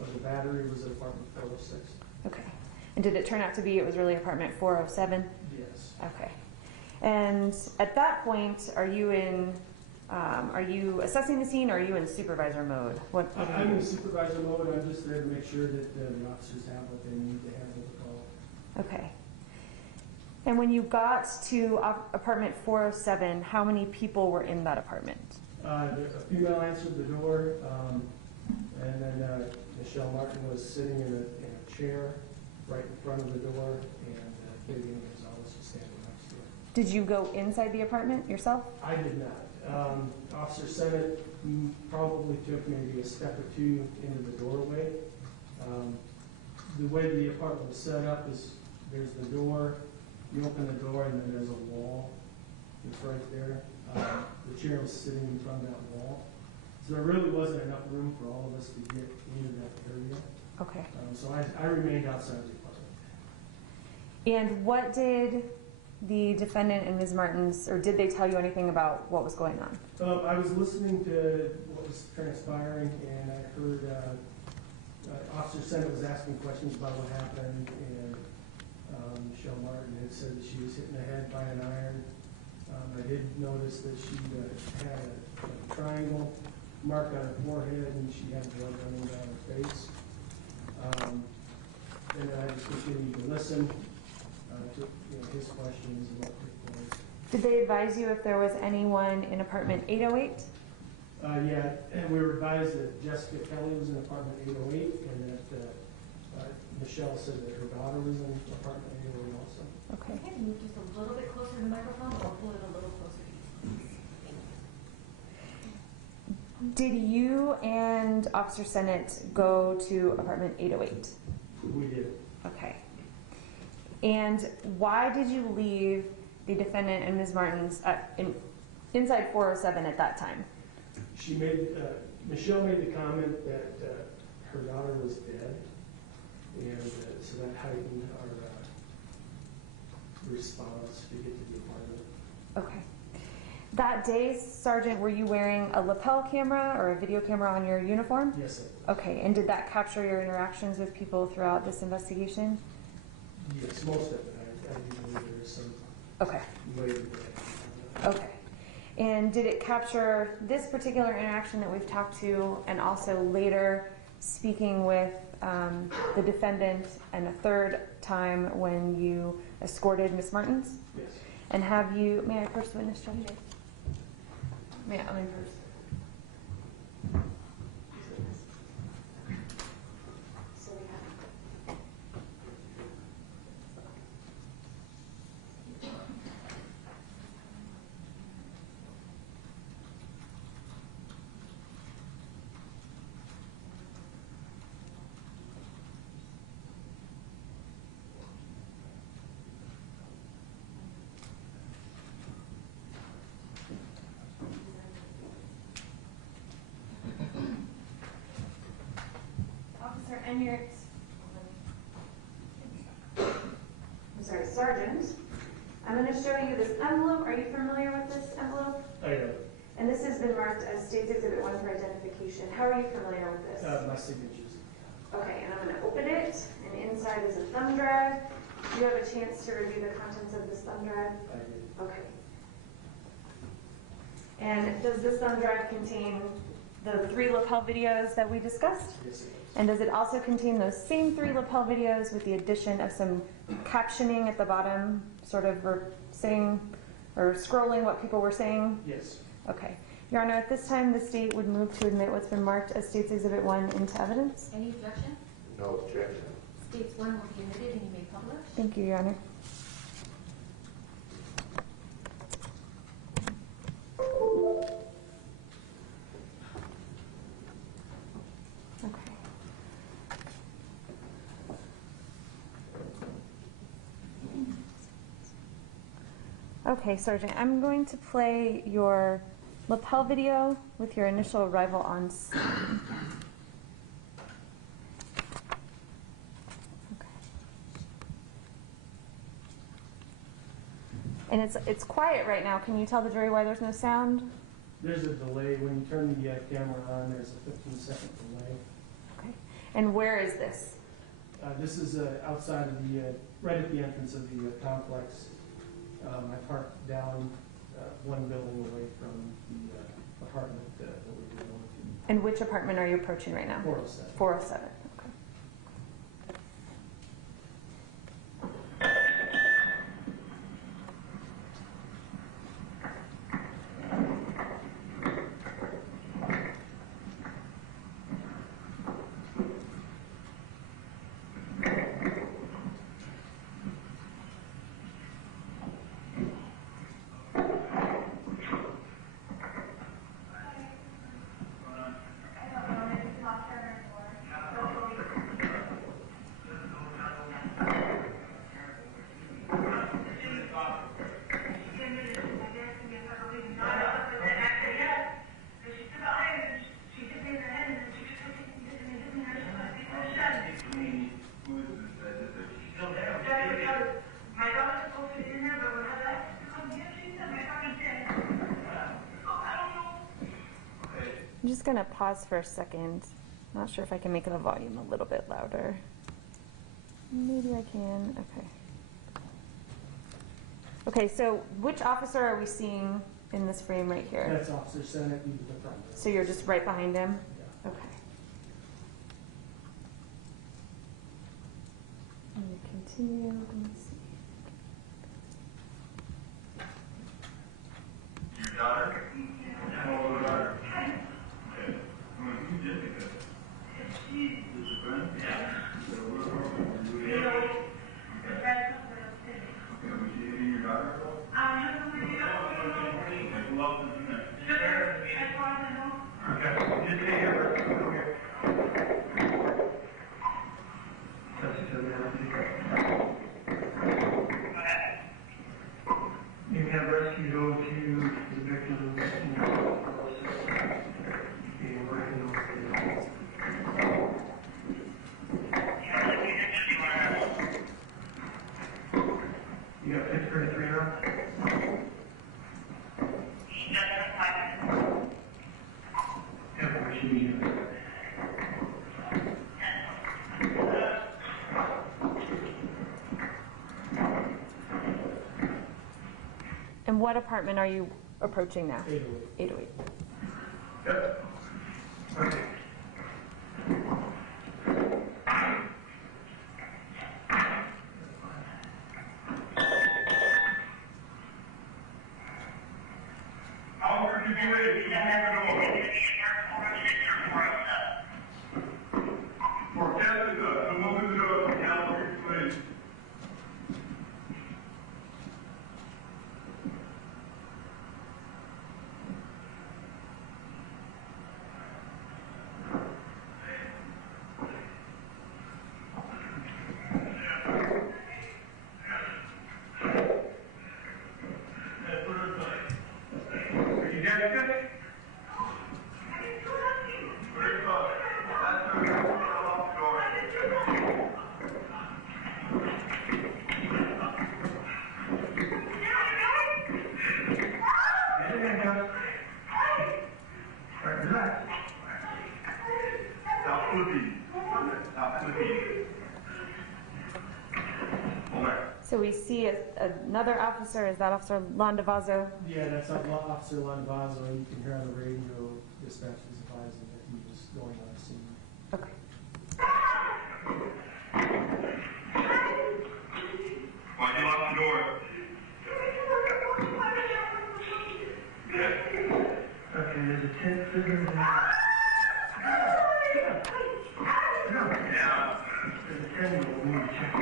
of the battery was at apartment 406. Okay. And did it turn out to be it was really apartment 407? Yes. Okay. And at that point, are you assessing the scene or are you in supervisor mode? What? I'm in supervisor mode. I'm just there to make sure that the officers have what they need to handle the call. Okay. And when you got to apartment 407, how many people were in that apartment? A female answered the door, and then Michelle Martin was sitting in a chair right in front of the door, and Fabian Gonzales was standing next to her. Did you go inside the apartment yourself? I did not. Officer Senate probably took maybe a step or 2 into the doorway. The way the apartment was set up is there's the door, you open the door, and then there's a wall. It's right there. The chair was sitting in front of that wall. So there really wasn't enough room for all of us to get into that area. Okay. So I remained outside the apartment. And what did the defendant and Ms. Martens, or did they tell you anything about what was going on? I was listening to what was transpiring, and I heard Officer Senate was asking questions about what happened, and Michelle Martin had said that she was hit in the head by an iron. I did notice that she had a triangle mark on her forehead, and she had blood running down her face. And then I just continued to listen to his questions about the place. Did they advise you if there was anyone in apartment 808? Yeah, and we were advised that Jessica Kelly was in apartment 808, and that Michelle said that her daughter was in apartment 808 also. Okay. Okay, move just a little bit closer to the microphone or pull it a little closer to you. Did you and Officer Sennett go to apartment 808? We did. Okay. And why did you leave the defendant and Ms. Martens inside 407 at that time? She made, Michelle made the comment that her daughter was dead, and so that heightened our response to get to the apartment. Okay. That day, Sergeant, were you wearing a lapel camera or a video camera on your uniform? Yes, sir. Okay, and did that capture your interactions with people throughout this investigation? Yes, most of it. I do believe there is some Okay. way to do that. Okay. And did it capture this particular interaction that we've talked to, and also later speaking with the defendant, and a third time when you escorted Ms. Martens? Yes. And have you, may I first witness, Judge? May I first? And your, I'm sorry, Sergeant, I'm going to show you this envelope. Are you familiar with this envelope? I am. And this has been marked as State's Exhibit 1 for identification. How are you familiar with this? My signatures. Okay, and I'm going to open it, and inside is a thumb drive. Do you have a chance to review the contents of this thumb drive? I did. Okay. And does this thumb drive contain the 3 lapel videos that we discussed? Yes, it is. And does it also contain those same 3 lapel videos with the addition of some captioning at the bottom, sort of saying or scrolling what people were saying? Yes. Okay. Your Honor, at this time, the state would move to admit what's been marked as State's Exhibit 1 into evidence. Any objection? No objection. States 1 will be admitted and you may publish. Thank you, Your Honor. Okay, Sergeant, I'm going to play your lapel video with your initial arrival on scene. Okay. And it's quiet right now. Can you tell the jury why there's no sound? There's a delay. When you turn the camera on, there's a 15-second delay. Okay. And where is this? This is outside of the, right at the entrance of the complex. I parked down one building away from the apartment that we were going to. And which apartment are you approaching right now? 407. 407. Okay. I'm just going to pause for a second. Not sure if I can make the volume a little bit louder. Maybe I can. Okay. Okay, so which officer are we seeing in this frame right here? That's Officer Sennett, he's the front. So you're just right behind him? Yeah. Okay. I'm going to continue. Let me see. Your daughter? How old is her? Okay. Who did it? She. Is it friend? Yeah. So we're And what apartment are you approaching now? 808. 808. Albuquerque, be ready to open the door. For Jessica, come open the door to Albuquerque, please. So we see another officer. Is that Officer Landavazo? Yeah, that's Officer Landavazo, and you can hear on the radio dispatch is advising that he was going on the scene. Okay. Why'd you lock the door? Okay, there's a tent sitting in there. Yeah. There's a tent we need to check.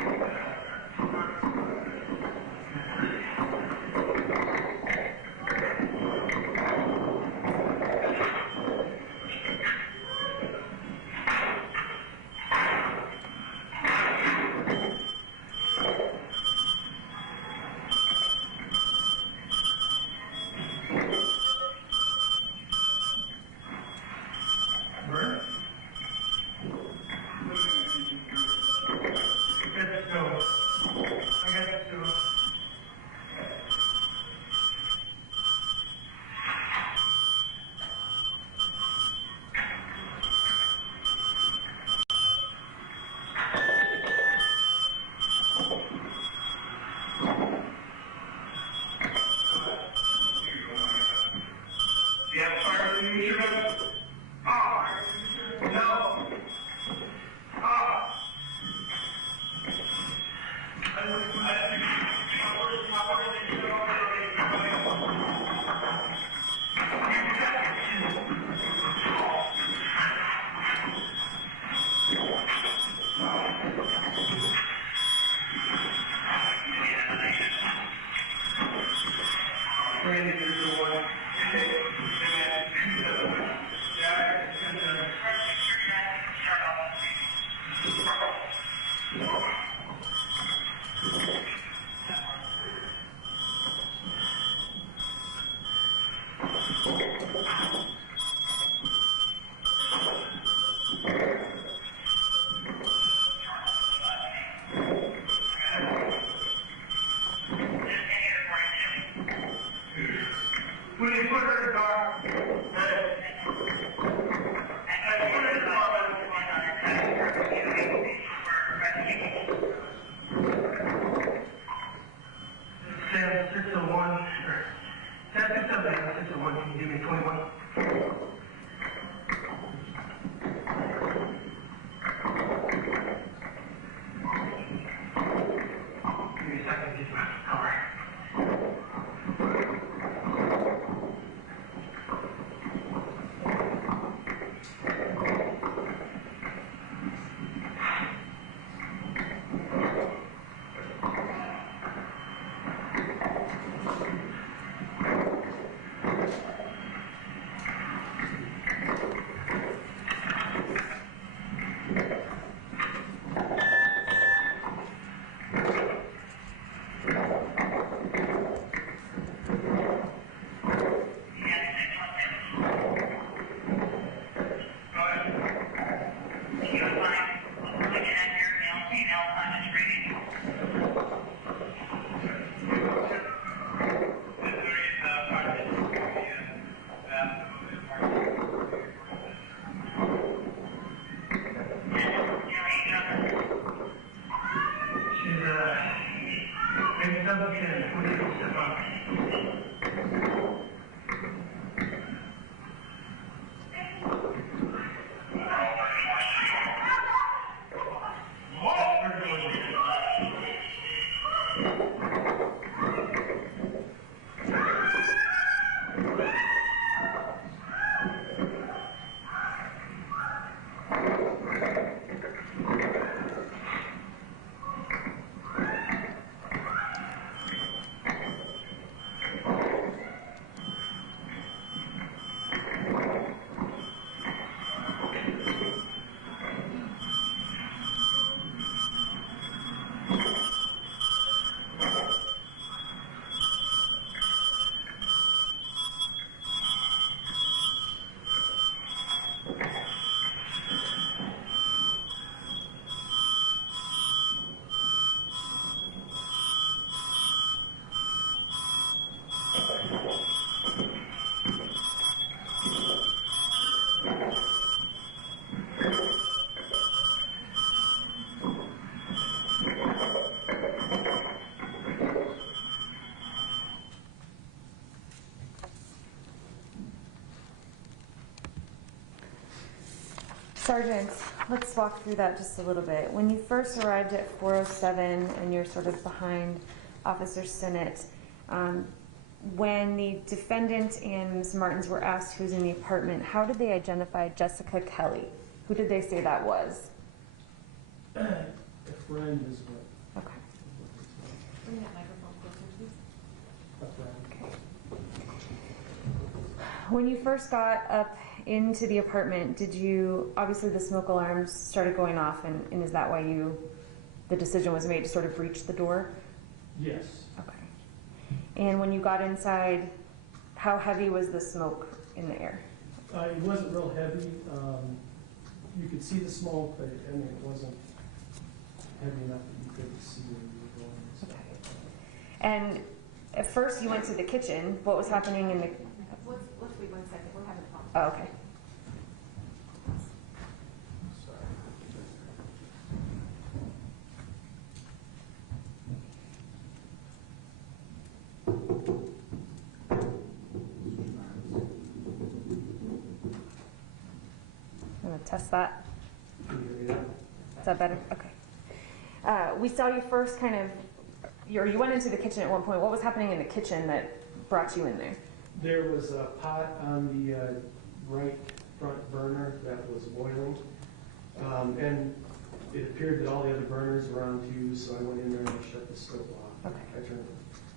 Sergeant, let's walk through that just a little bit. When you first arrived at 407 and you're sort of behind Officer Sinnott, when the defendant and Ms. Martens were asked who's in the apartment, how did they identify Jessica Kelly? Who did they say that was? A friend is what. Okay. Bring that microphone closer, please. A friend. When you first got up into the apartment, did you, obviously the smoke alarms started going off, and is that why the decision was made to sort of breach the door? Yes. Okay. And when you got inside, how heavy was the smoke in the air? It wasn't real heavy. You could see the smoke, but I mean, it wasn't heavy enough that you couldn't see where you were going and stuff like that. And at first you went to the kitchen. What was happening in the... Let's wait 1 second. We're having a problem. Oh, okay. I'm going to test that. Can you hear me now? Is that better? Okay. We saw you first kind of, you went into the kitchen at one point. What was happening in the kitchen that brought you in there? There was a pot on the right front burner that was boiling. And it appeared that all the other burners were on too, so I went in there and I shut the stove off. Okay. I turned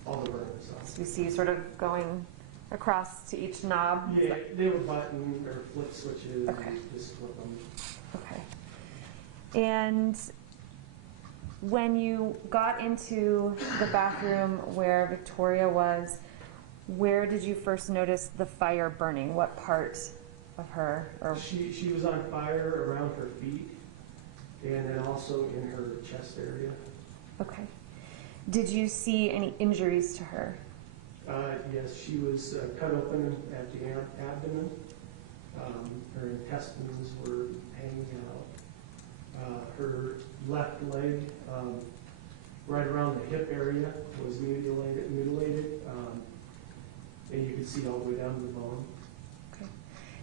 all the burners off. So we see you sort of going across to each knob. Yeah, they were button or flip switches. Okay. You just flip them. Okay. And when you got into the bathroom where Victoria was, where did you first notice the fire burning? What part of her? Or She was on fire around her feet and then also in her chest area. okay. Did you see any injuries to her? Yes, she was cut open at the abdomen. Her intestines were hanging out. Her left leg, right around the hip area, was mutilated. And you could see all the way down to the bone. Okay.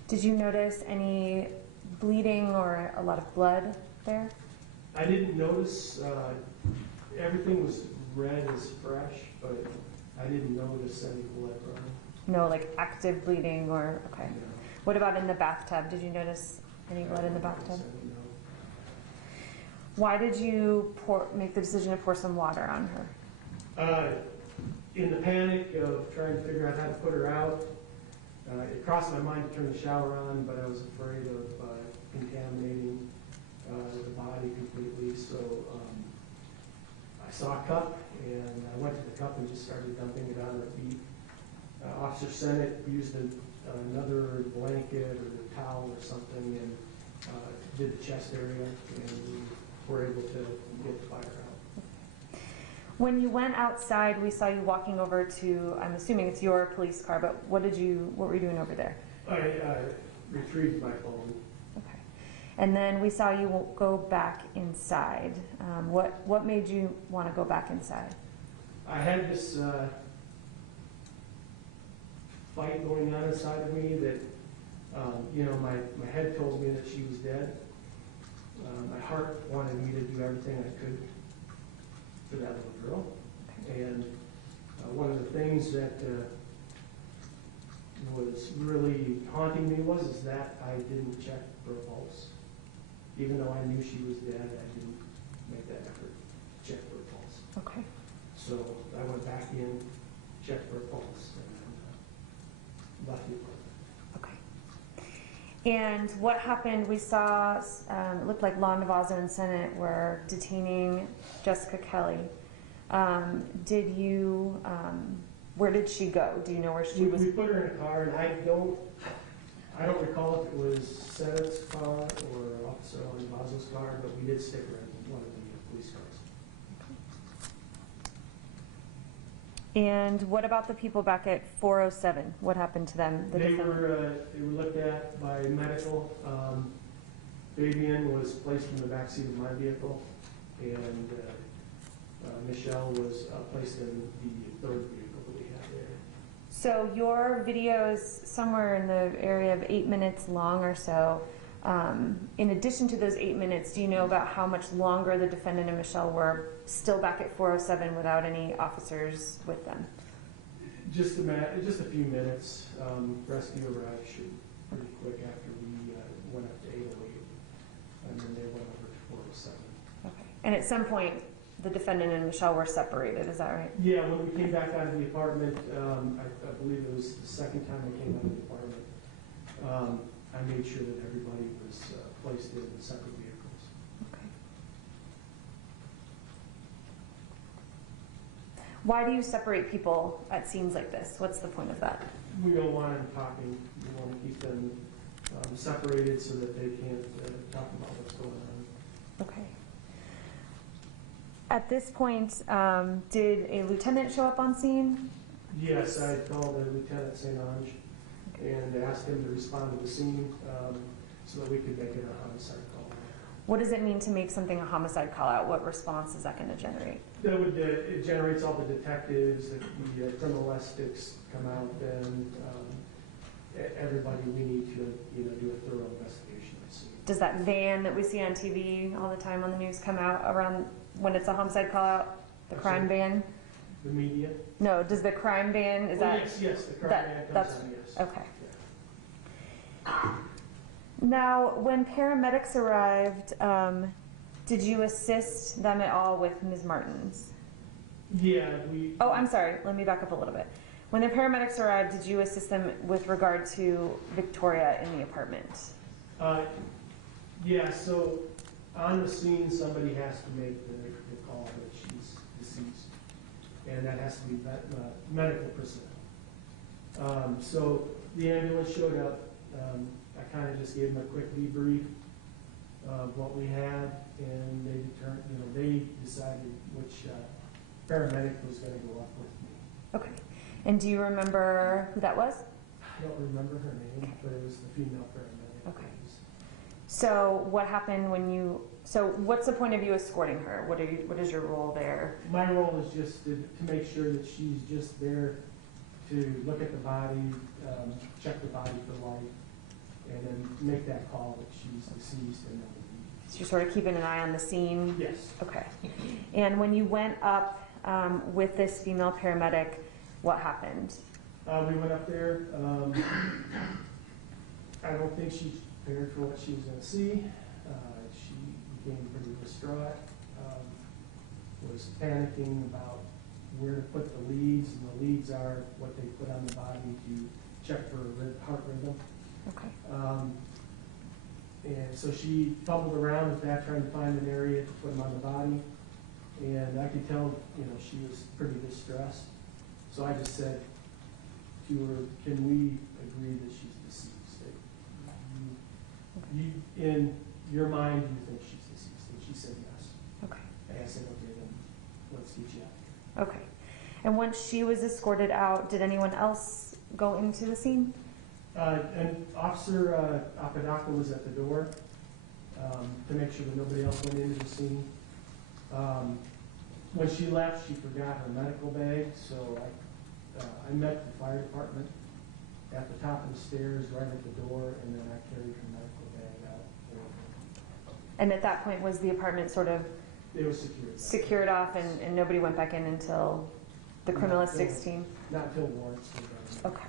Did you notice any bleeding or a lot of blood there? I didn't notice, everything was red as fresh, but I didn't notice any blood running. No, like active bleeding or, okay. No. What about in the bathtub? Did you notice any blood in the bathtub? No. Why did you make the decision to pour some water on her? In the panic of trying to figure out how to put her out, it crossed my mind to turn the shower on, but I was afraid of contaminating the body completely. So I saw a cup, and I went to the cup and just started dumping it on her feet. Officer Sinnott used another blanket or towel or something and did the chest area, and we were able to get the fire out. When you went outside, we saw you walking over to, I'm assuming it's your police car, but what were you doing over there? I retrieved my phone. Okay. And then we saw you go back inside. What made you want to go back inside? I had this fight going on inside of me that, my head told me that she was dead. My heart wanted me to do everything I could for that little girl. And one of the things that was really haunting me is that I didn't check for a pulse. Even though I knew she was dead, I didn't make that effort to check for a pulse. Okay. So I went back in, checked for a pulse, and left the apartment. Okay. And what happened, we saw, it looked like Law Navazo and Senate were detaining Jessica Kelly. Where did she go? Do you know where she was? We put her in a car, and I don't recall if it was Senate's car or Officer Navazo's car, but we did stick her in one of the police cars. And what about the people back at 407? What happened to them? They were looked at by medical. Fabian was placed in the backseat of my vehicle, and Michelle was placed in the third vehicle that we have there. So your video is somewhere in the area of 8 minutes long or so. In addition to those 8 minutes, do you know about how much longer the defendant and Michelle were still back at 407 without any officers with them? Just a few minutes. Rescue arrived pretty quick after we went up to 808, and then they went over to 407. Okay. And at some point, the defendant and Michelle were separated, is that right? Yeah, when we came back out of the apartment, I believe it was the second time I came out of the apartment, I made sure that everybody was placed in separate vehicles. Okay. Why do you separate people at scenes like this? What's the point of that? We don't want them talking. We want to keep them separated so that they can't talk about what's going on. Okay. At this point, did a lieutenant show up on scene? Yes, I called Lieutenant St. Ange and asked him to respond to the scene so that we could make it a homicide call. What does it mean to make something a homicide call out? What response is that going to generate? It generates all the detectives, the criminalistics come out, and everybody. We need to do a thorough investigation of the scene. Does that van that we see on TV all the time on the news come out around when it's a homicide call out? The crime van? The media? No, does the crime van, Yes, the crime van comes on, yes. Okay. Yeah. Now, when paramedics arrived, did you assist them at all with Ms. Martens? Yeah, Oh, I'm sorry. Let me back up a little bit. When the paramedics arrived, did you assist them with regard to Victoria in the apartment? Yeah, so on the scene, somebody has to make the call that she's deceased, and that has to be medical personnel. So the ambulance showed up. I kind of just gave them a quick debrief of what we had, and they decided which paramedic was going to go up with me. Okay. And do you remember who that was? I don't remember her name, but it was the female paramedic. Okay. So what happened when you? So what's the point of you escorting her? What is your role there? My role is just to make sure that she's just there to look at the body, check the body for life, and then make that call that she's deceased and then leave. So you're sort of keeping an eye on the scene? Yes. Okay. And when you went up with this female paramedic, what happened? We went up there. I don't think she's prepared for what she was going to see. She became pretty distraught, was panicking about where to put the leads, and the leads are what they put on the body to check for heart rhythm. Okay. And so she fumbled around with that, trying to find an area to put them on the body. And I could tell, she was pretty distressed. So I just said to her, can we agree that she's deceased? You, in your mind, you think she's deceased? And she said yes. Okay. And I said, okay, then let's get you out. Okay. And once she was escorted out, did anyone else go into the scene? And Officer Apodaca was at the door to make sure that nobody else went into the scene. When she left, she forgot her medical bag, so I met the fire department at the top of the stairs, right at the door, and then I carried her medical bag out. And at that point, was the apartment sort of It was secured off and nobody went back in until the criminalistics team? Not until warrants were done. Okay.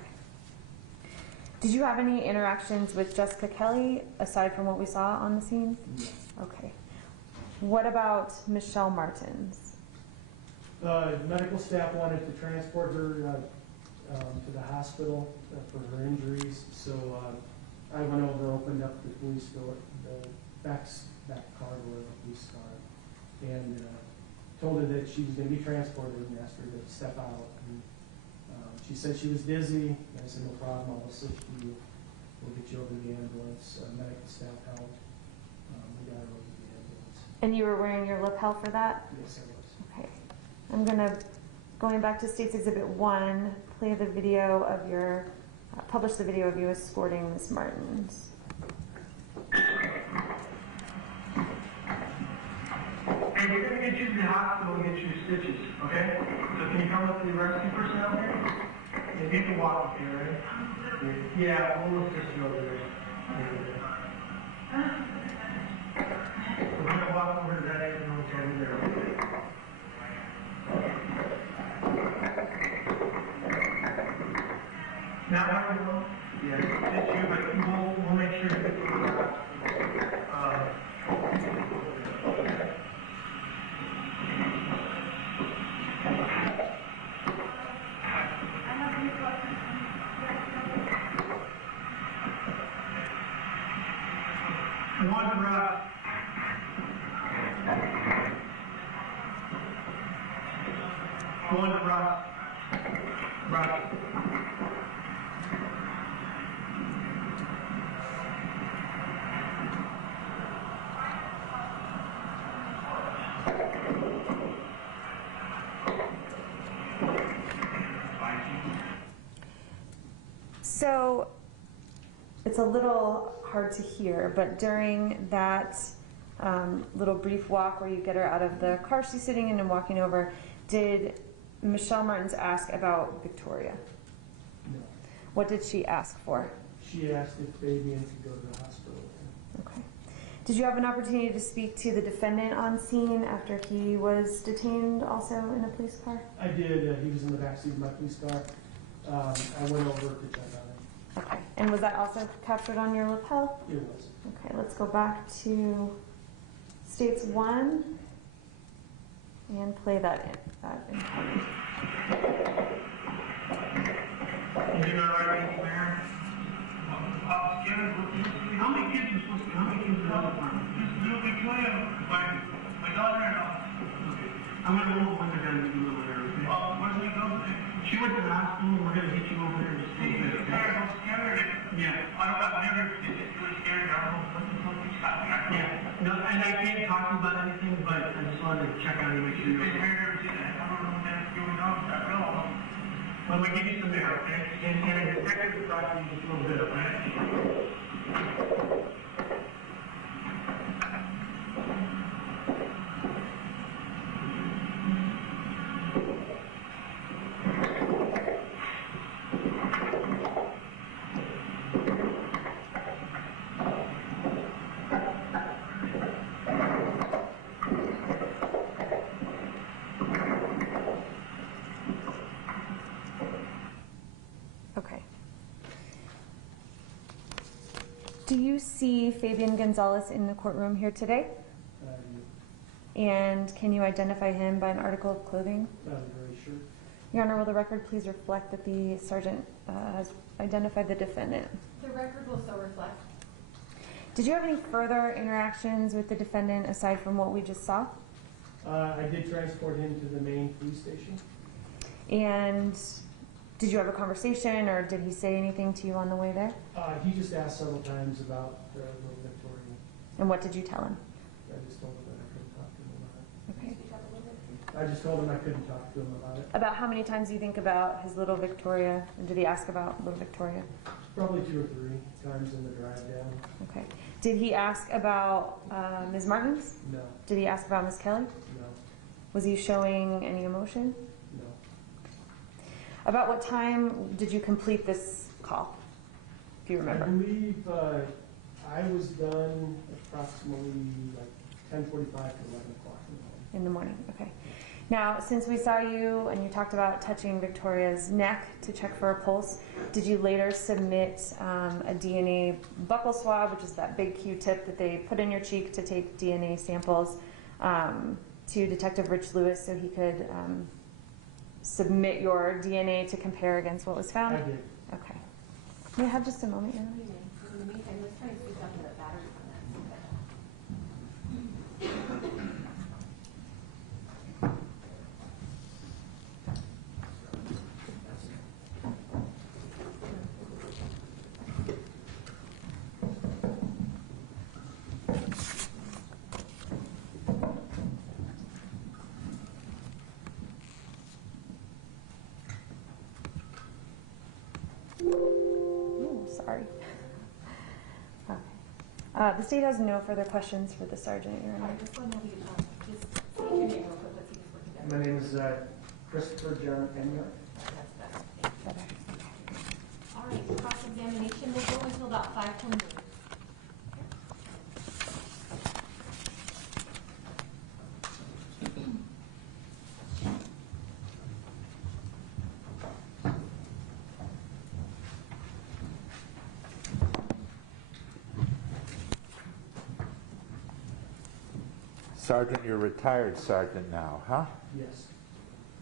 Did you have any interactions with Jessica Kelly aside from what we saw on the scene? No. Okay. What about Michelle Martens? Medical staff wanted to transport her to the hospital for her injuries, so I went over, opened up the police door, the back car door of the police car, and told her that she was going to be transported and asked her to step out. And, she said she was dizzy, and I said, no problem, I'll assist you. We'll get you over to the ambulance. Medical staff helped. We got her over to the ambulance. And you were wearing your lapel for that? Yes, I was. Okay. I'm going back to State's Exhibit 1, play the video of publish the video of you escorting Ms. Martens. Hey, we're going to get you to the hospital and get you stitches, okay? So can you come up to the rescue personnel here? Yeah, you can walk up here, right? Yeah, we'll assist you over there. One rock. One rock. Rock. So it's a little hard to hear, but during that little brief walk where you get her out of the car she's sitting in and walking over, did Michelle Martens ask about Victoria? No. What did she ask for? She asked if Fabian could go to the hospital. Okay. Did you have an opportunity to speak to the defendant on scene after he was detained also in a police car? I did. He was in the backseat of my police car. I went over to check on him. Okay. And was that also captured on your lapel? It was. Okay, let's go back to States 1 and play that in. You do not write anything there? How many kids are supposed to be? How many kids are on the farm? Just little Victoria, my daughter and I. Okay. I'm gonna go over there and do over there, okay? Where should we go today? She went to the hospital, and we're gonna get you over there and just take it, okay? I'm scared. Yeah. I've never been really scared. I don't know what the fuck is happening. Yeah. No, and I can't talk to you about anything, but I just wanted to check on you, make sure you're okay. I don't know what's going on. I don't know. Well, we'll give you some there, okay? And a detective will talk to you just a little bit, okay? Okay. Do you see Fabian Gonzales in the courtroom here today? And can you identify him by an article of clothing? I'm very sure. Your Honor, will the record please reflect that the sergeant has identified the defendant? The record will so reflect. Did you have any further interactions with the defendant aside from what we just saw? I did transport him to the main police station. And did you have a conversation or did he say anything to you on the way there? He just asked several times about little Victoria. And what did you tell him? I just told him that I couldn't talk to him about it. Okay. I just told him I couldn't talk to him about it. About how many times do you think about his little Victoria? And did he ask about little Victoria? Probably 2 or 3 times in the drive down. Okay. Did he ask about Ms. Martens? No, Did he ask about Ms. Kelly? no, Was he showing any emotion? no. About what time did you complete this call, if you I remember? believe I was done approximately like 10:45 to 11 o'clock in the morning. In the morning, okay. Now, since we saw you and you talked about touching Victoria's neck to check for a pulse, did you later submit a DNA buccal swab, which is that big Q-tip that they put in your cheek to take DNA samples, to Detective Rich Lewis so he could submit your DNA to compare against what was found? I did. Okay. May I have just a moment, Your Honor? In the meantime, let's try and switch on to the battery on that. Ooh, sorry. Okay. The state has no further questions for the sergeant, Your All Honor. right, let's go ahead and just state your name real quick. Let's see if it's working better. My name is Christopher John Pennyard. That's better. Better. All right, cross-examination will go until about 5:20. Sergeant, you're retired sergeant now, huh? Yes.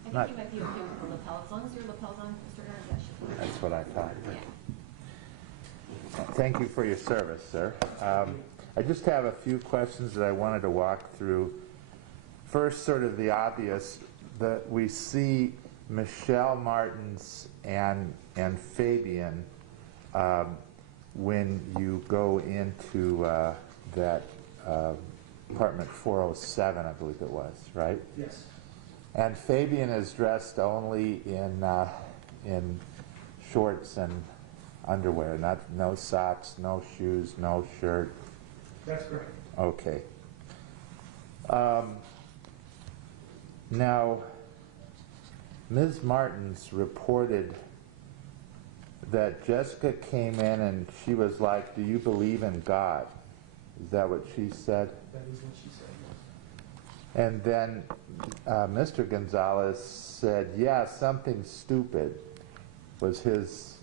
I Not- think you might be okay with the lapel. As long as your lapel's on, Mr. Ernst, that should be. That's what I thought. Yeah. Thank you for your service, sir. I just have a few questions that I wanted to walk through. First, sort of the obvious, that we see Michelle Martens and Fabian when you go into that apartment 407, I believe it was, right? Yes. And Fabian is dressed only in shorts and underwear, no socks, no shoes, no shirt. That's correct. Okay. Now, Ms. Martens reported that Jessica came in and she was like, "Do you believe in God?" Is that what she said? That is what she said, yes. And then Mr. Gonzales said, "Yeah, something stupid," was his.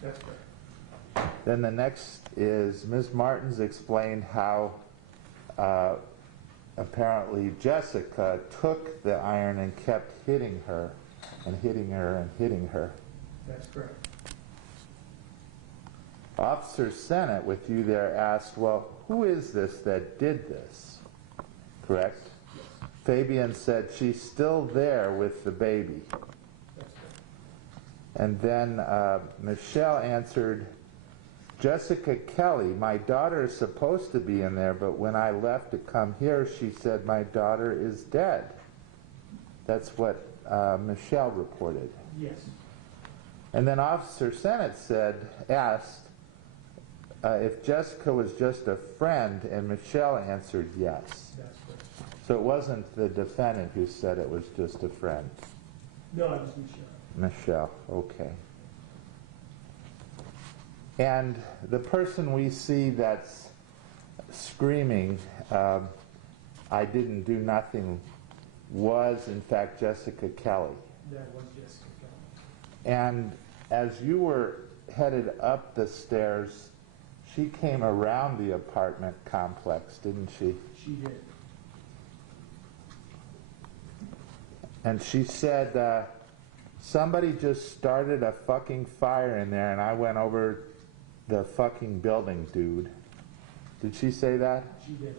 That's correct. Then the next is Ms. Martens explained how apparently Jessica took the iron and kept hitting her and hitting her and hitting her. That's correct. Officer Sennett, with you there, asked, "Well, who is this that did this?" Correct? Yes. Fabian said, "She's still there with the baby." That's correct. And then Michelle answered, "Jessica Kelly, my daughter is supposed to be in there, but when I left to come here, she said my daughter is dead." That's what Michelle reported. Yes. And then Officer Sennett asked if Jessica was just a friend, and Michelle answered yes. That's correct. So it wasn't the defendant who said it was just a friend. No, it was Michelle. Michelle, okay. And the person we see that's screaming, "I didn't do nothing," was in fact Jessica Kelly. That was Jessica Kelly. And as you were headed up the stairs, she came around the apartment complex, didn't she? She did. And she said, "Somebody just started a fucking fire in there and I went over the fucking building, dude." Did she say that? She did.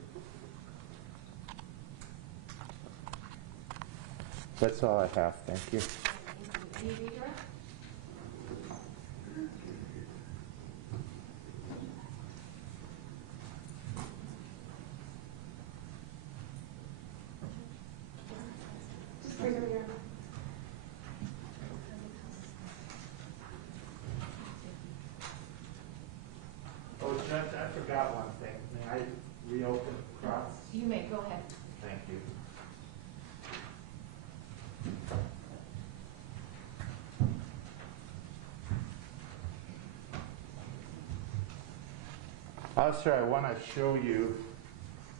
That's all I have, thank you. Just bring them here. Oh, Judge, I forgot one thing. May I reopen cross? You may, go ahead. Thank you. Officer, I want to show you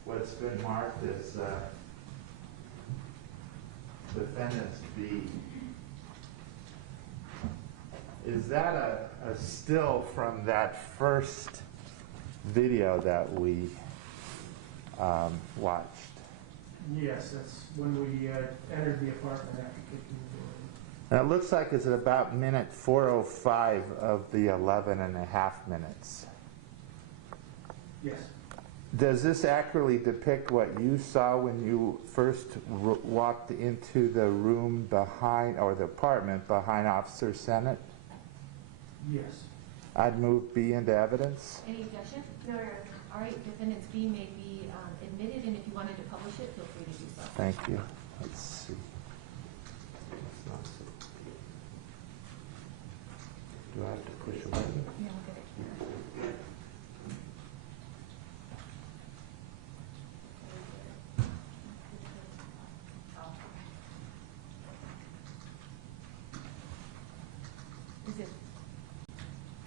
what's been marked as Defendant's B. Is that a still from that first video that we watched? Yes, that's when we entered the apartment after kicking the door in. And it looks like it's at about minute 4:05 of the 11 and a half minutes. Yes. Does this accurately depict what you saw when you first walked into the room behind, or the apartment behind Officer Sennett? Yes. I'd move B into evidence. Any objection? No, Your Honor. All right, defendants B may be admitted, and if you wanted to publish it, feel free to do so. Thank you. Let's see. Do I have to push a button? Yeah, I'll get it here.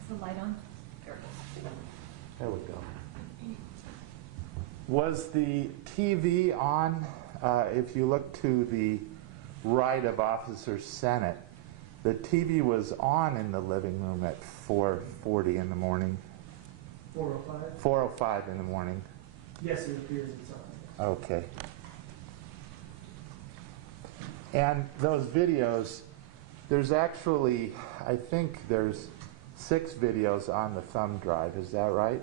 Is the light on? There it is. There we go. Was the TV on? If you look to the right of Officer Sennett, the TV was on in the living room at 4:40 in the morning. 4:05? 4:05 in the morning. Yes, it appears it's on. Okay. And those videos, there's actually, I think there's 6 videos on the thumb drive. Is that right?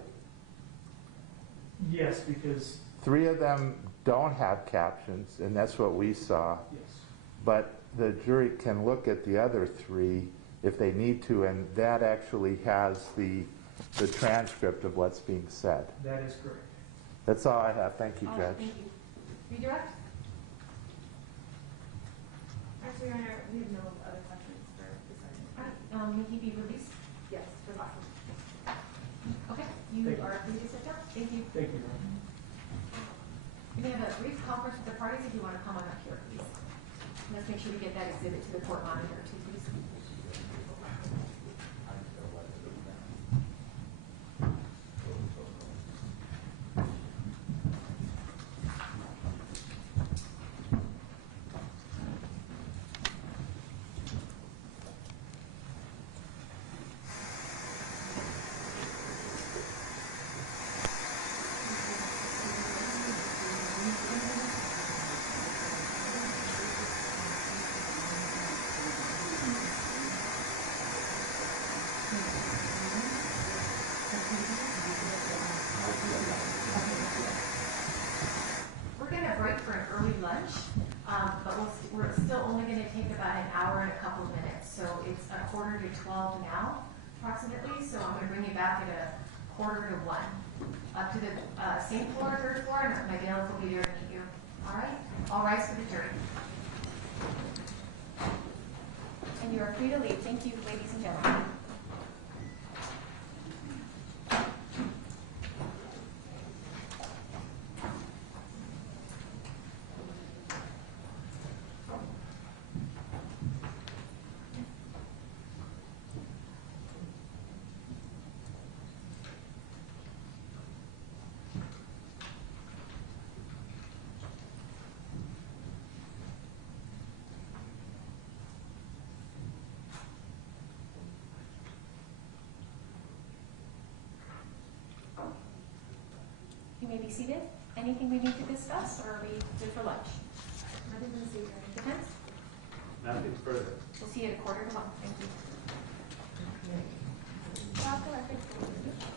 Yes, because, 3 of them don't have captions, and that's what we saw. yes, But the jury can look at the other 3 if they need to, and that actually has the transcript of what's being said. that is correct. That's all I have. Thank you, Oh, Judge. thank you. Redirect? Actually, Your Honor, we have no other questions for this item. May he be released? Yes, for last one. Okay, you Thank you. are free to sit down. Thank you. Thank you. We're going to have a brief conference with the parties if you want to come on up here, please. Let's make sure we get that exhibit to the court monitor too, please. We're going to break for an early lunch, but we're still only going to take about an hour and a couple of minutes. So it's 11:45 now, approximately. So I'm going to bring you back at 12:45 up to the same floor, 3rd floor, and my bailiff will be there to meet you. All right? All rise for the jury. And you are free to leave. Thank you, ladies and gentlemen. You may be seated. Anything we need to discuss, or are we good for lunch? Nothing to say, Your Honor. Defense? Nothing further. We'll see you at 12:45. Thank you. Stop the record.